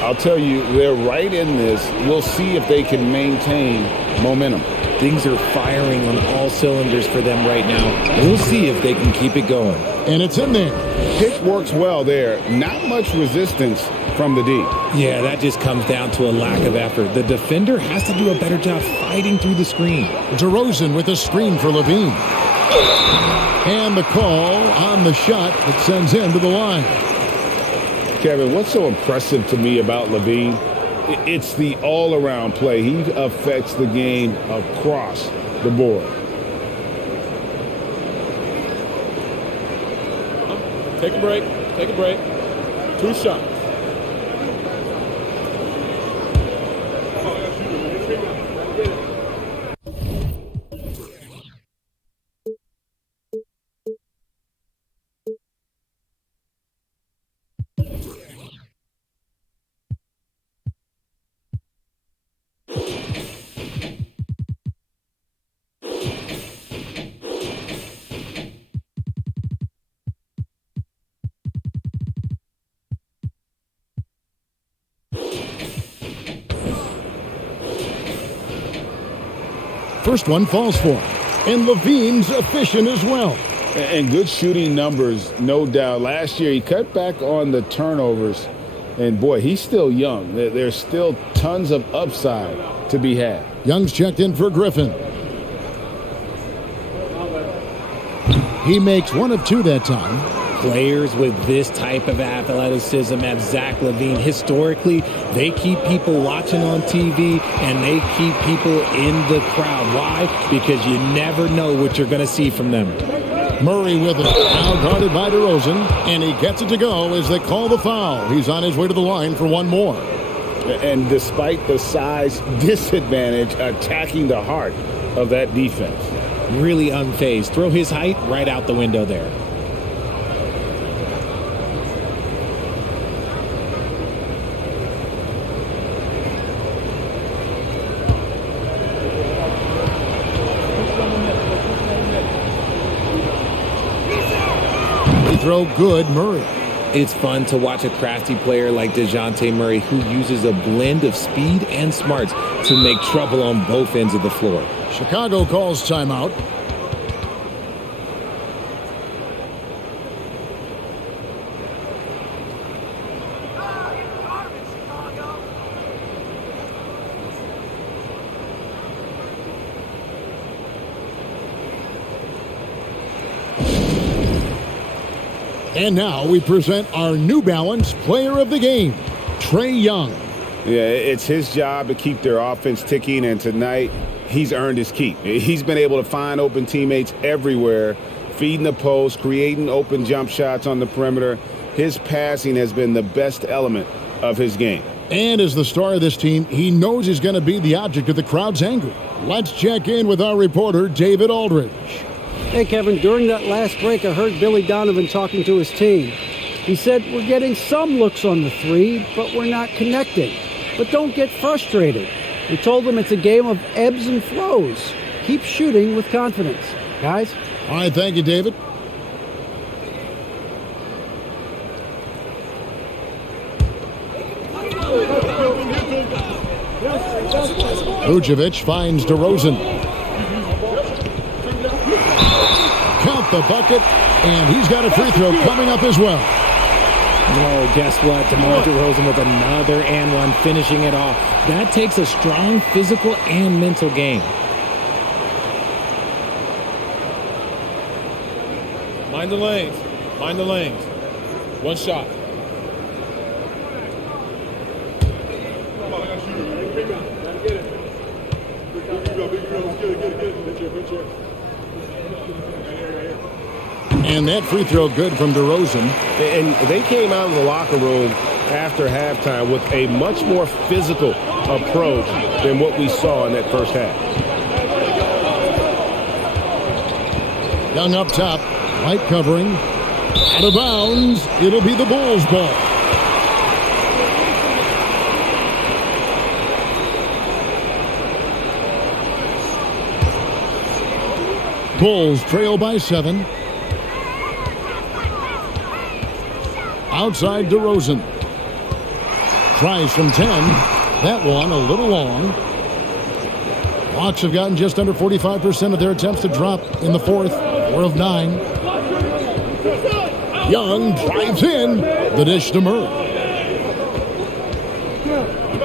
I'll tell you, they're right in this. We'll see if they can maintain momentum. Things are firing on all cylinders for them right now. We'll see if they can keep it going. And it's in there. Pick works well there. Not much resistance from the D. Yeah, that just comes down to a lack of effort. The defender has to do a better job fighting through the screen. DeRozan with a screen for Levine. And the call on the shot that sends him to the line. Kevin, what's so impressive to me about Levine? It's the all-around play. He affects the game across the board. Take a break. Take a break. 2 shots. First one falls for him. And Levine's efficient as well. And good shooting numbers, no doubt. Last year, he cut back on the turnovers. And, boy, he's still young. There's still tons of upside to be had. Young's checked in for Griffin. He makes 1 of 2 that time. Players with this type of athleticism at Zach LaVine, historically, they keep people watching on TV and they keep people in the crowd. Why? Because you never know what you're going to see from them. Murray with it. Now guarded by DeRozan. And he gets it to go as they call the foul. He's on his way to the line for 1 more. And despite the size disadvantage, attacking the heart of that defense. Really unfazed. Throw his height right out the window there. Throw good, Murray. It's fun to watch a crafty player like DeJounte Murray who uses a blend of speed and smarts to make trouble on both ends of the floor. Chicago calls timeout. And now we present our New Balance Player of the Game, Trae Young. Yeah, it's his job to keep their offense ticking, and tonight he's earned his keep. He's been able to find open teammates everywhere, feeding the post, creating open jump shots on the perimeter. His passing has been the best element of his game. And as the star of this team, he knows he's going to be the object of the crowd's anger. Let's check in with our reporter, David Aldridge. Hey, Kevin, during that last break, I heard Billy Donovan talking to his team. He said, "We're getting some looks on the three, but we're not connecting. But don't get frustrated." We told him it's a game of ebbs and flows. Keep shooting with confidence. Guys? All right, thank you, David. Vucevic finds DeRozan. Count the bucket, and he's got a free throw coming up as well. Oh, guess what? DeMar DeRozan with another and one, finishing it off. That takes a strong physical and mental game. Mind the lanes. Mind the lanes. One shot. And that free throw good from DeRozan. And they came out of the locker room after halftime with a much more physical approach than what we saw in that first half. Young up top, light covering, out of bounds. It'll be the Bulls' ball. Bulls trail by 7. Outside DeRozan. Tries from 10. That one a little long. Hawks have gotten just under 45% of their attempts to drop in the fourth. 4 of 9. Young drives in. The dish to Murray.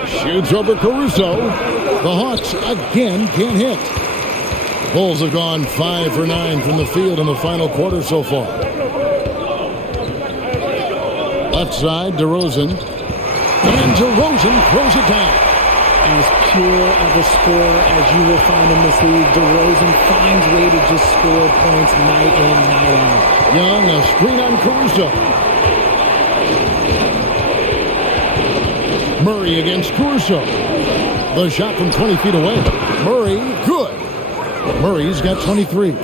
Shoots over Caruso. The Hawks again can't hit. Bulls have gone 5 for 9 from the field in the final quarter so far. Left side, DeRozan. And DeRozan throws it down. As pure of a scorer as you will find in this league, DeRozan finds a way to just score points night in, night out. Young, a screen on Caruso. Murray against Caruso. The shot from 20 feet away. Murray, good. Murray's got 23.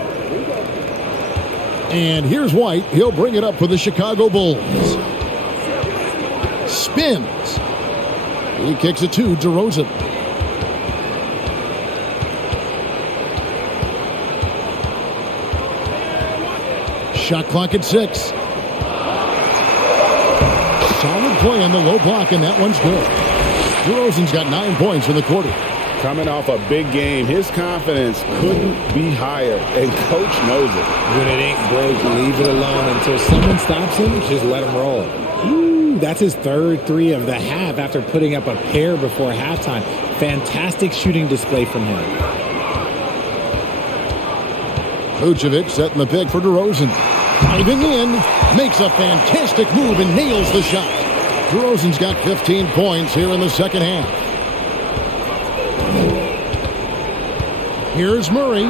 And here's White. He'll bring it up for the Chicago Bulls. Spins. He kicks it to DeRozan. Shot clock at 6. Solid play on the low block, and that one's good. DeRozan's got 9 points in the quarter. Coming off a big game, his confidence couldn't be higher, and Coach knows it. When it ain't broke, leave it alone until someone stops him. Just let him roll. Ooh, that's his third 3 of the half after putting up a pair before halftime. Fantastic shooting display from him. Vucevic setting the pick for DeRozan. Driving in, makes a fantastic move and nails the shot. DeRozan's got 15 points here in the second half. Here's Murray.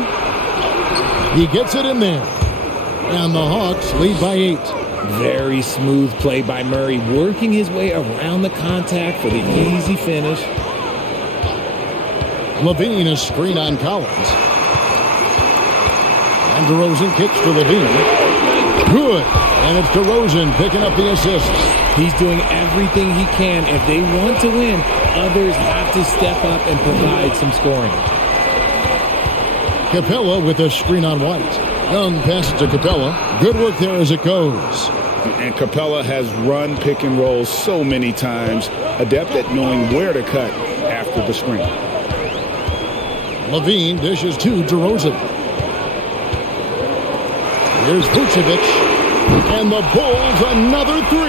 He gets it in there. And the Hawks lead by 8. Very smooth play by Murray, working his way around the contact for the easy finish. Levine is screen on Collins. And DeRozan kicks to Levine. Good. And it's DeRozan picking up the assist. He's doing everything he can. If they want to win, others have to step up and provide some scoring. Capella with a screen on White. Young passes to Capella. Good work there as it goes. And Capella has run pick and roll so many times, adept at knowing where to cut after the screen. Levine dishes to DeRozan. Here's Vucevic. And the Bulls another 3.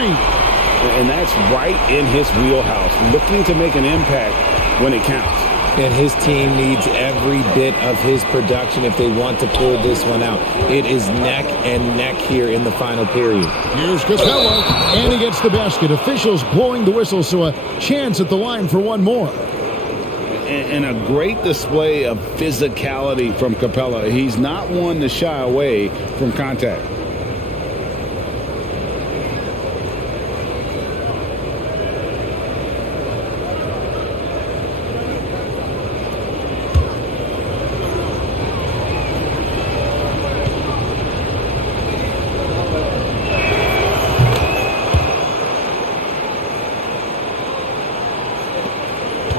And that's right in his wheelhouse, looking to make an impact when it counts. And his team needs every bit of his production if they want to pull this one out. It is neck and neck here in the final period. Here's Capella, and he gets the basket. Officials blowing the whistle, so a chance at the line for one more. And a great display of physicality from Capella. He's not one to shy away from contact.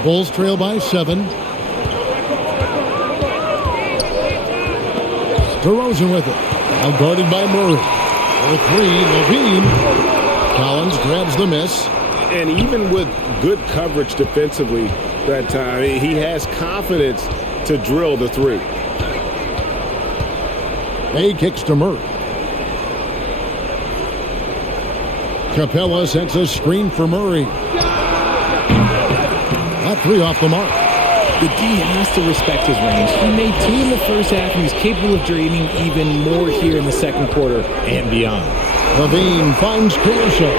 Bulls trail by 7. DeRozan with it. Now guarded by Murray. For 3, Levine. Collins grabs the miss. And even with good coverage defensively that time, he has confidence to drill the 3. Bay kicks to Murray. Capella sets a screen for Murray. That 3 off the mark. The D has to respect his range. He made 2 in the first half, and he's capable of draining even more here in the second quarter and beyond. Levine finds Caruso.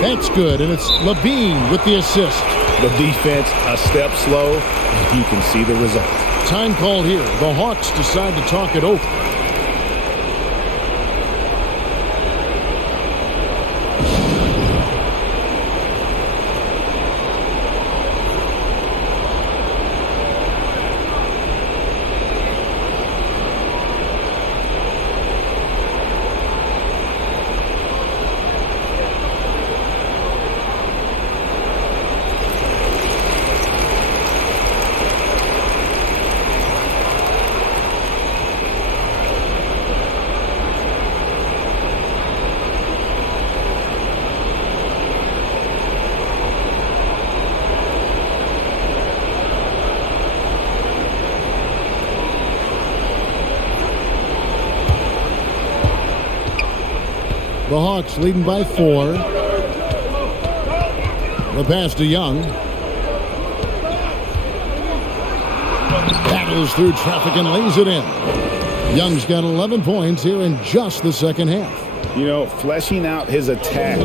That's good, and it's Levine with the assist. The defense a step slow, and you can see the result. Time called here. The Hawks decide to talk it over. The Hawks leading by 4. The pass to Young. Battles through traffic and lays it in. Young's got 11 points here in just the second half. You know, fleshing out his attack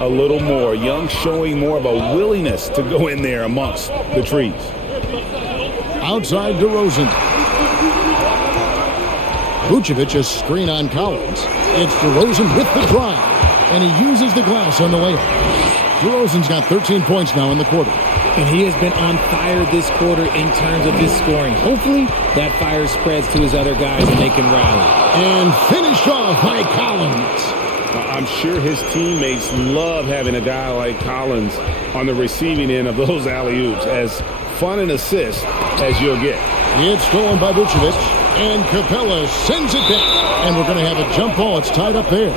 a little more. Young showing more of a willingness to go in there amongst the trees. Outside DeRozan. Vucevic a screen on Collins. It's DeRozan with the drive, and he uses the glass on the layup. DeRozan's got 13 points now in the quarter. And he has been on fire this quarter in terms of his scoring. Hopefully, that fire spreads to his other guys and they can rally. And finished off by Collins. I'm sure his teammates love having a guy like Collins on the receiving end of those alley-oops. As fun an assist as you'll get. It's stolen by Vucevic, and Capella sends it back. And we're going to have a jump ball. It's tied up there.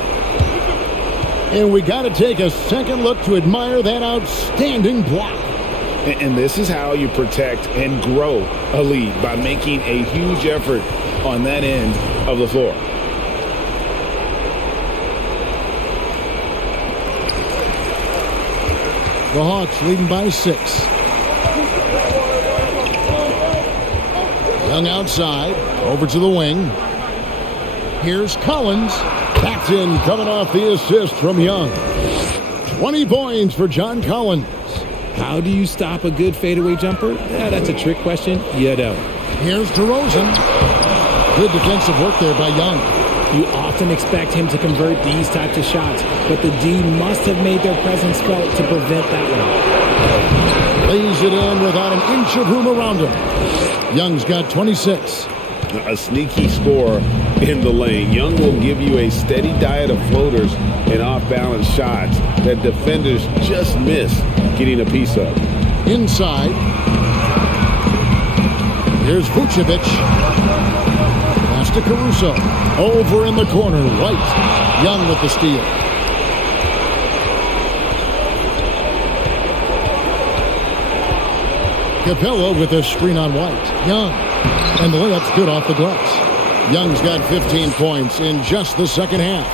And we got to take a second look to admire that outstanding block. And this is how you protect and grow a lead, by making a huge effort on that end of the floor. The Hawks leading by 6. Young outside, over to the wing. Here's Collins. That's in, coming off the assist from Young. 20 points for John Collins. How do you stop a good fadeaway jumper? Yeah, that's a trick question. You don't. Here's DeRozan. Good defensive work there by Young. You often expect him to convert these types of shots, but the D must have made their presence felt to prevent that one. Lays it in without an inch of room around him. Young's got 26. A sneaky score in the lane. Young will give you a steady diet of floaters and off-balance shots that defenders just miss getting a piece of. Inside. Here's Vucevic. Pass to Caruso. Over in the corner. White. Young with the steal. Capella with a screen on White. Young. And the layup's good off the glass. Young's got 15 points in just the second half.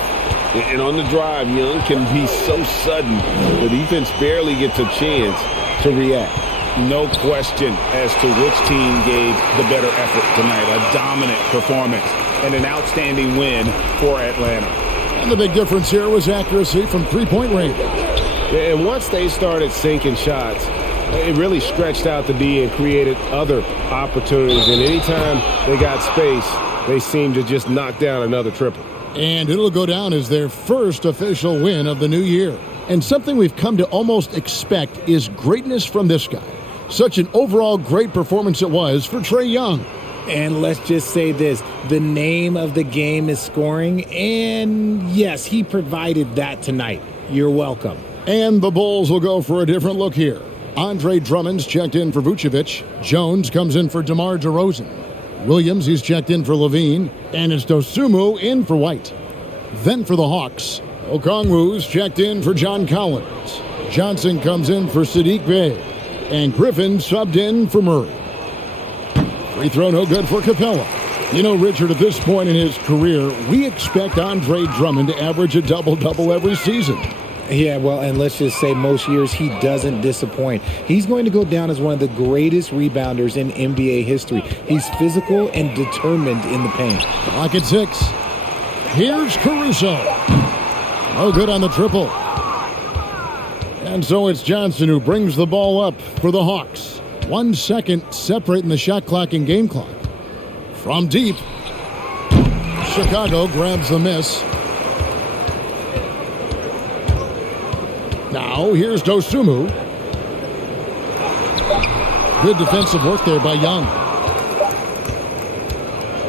And on the drive, Young can be so sudden, the defense barely gets a chance to react. No question as to which team gave the better effort tonight. A dominant performance and an outstanding win for Atlanta. And the big difference here was accuracy from three-point range. And once they started sinking shots, it really stretched out the D and created other opportunities. And anytime they got space, they seemed to just knock down another triple. And it'll go down as their first official win of the new year. And something we've come to almost expect is greatness from this guy. Such an overall great performance it was for Trae Young. And let's just say this, the name of the game is scoring, and yes, he provided that tonight. You're welcome. And the Bulls will go for a different look here. Andre Drummond's checked in for Vucevic. Jones comes in for DeMar DeRozan. Williams, he's checked in for Levine. And it's Dosunmu in for White. Then for the Hawks, Okongwu's checked in for John Collins. Johnson comes in for Sadiq Bey. And Griffin subbed in for Murray. Free throw no good for Capella. You know, Richard, at this point in his career, we expect Andre Drummond to average a double-double every season. Yeah, well, and let's just say most years he doesn't disappoint. He's going to go down as one of the greatest rebounders in NBA history. He's physical and determined in the paint. Clock at 6. Here's Caruso. No good on the triple. And so it's Johnson who brings the ball up for the Hawks. 1 second separating the shot clock and game clock. From deep, Chicago grabs the miss. Now here's Dosunmu. Good defensive work there by Young.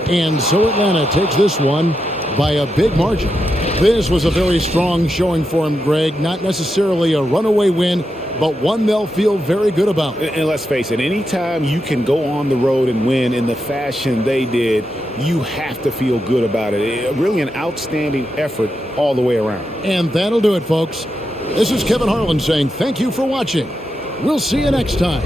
And so Atlanta takes this one by a big margin. This was a very strong showing for him, Greg. Not necessarily a runaway win, but one they'll feel very good about. And let's face it, anytime you can go on the road and win in the fashion they did, you have to feel good about it. Really an outstanding effort all the way around. And that'll do it, folks. This is Kevin Harlan saying thank you for watching. We'll see you next time.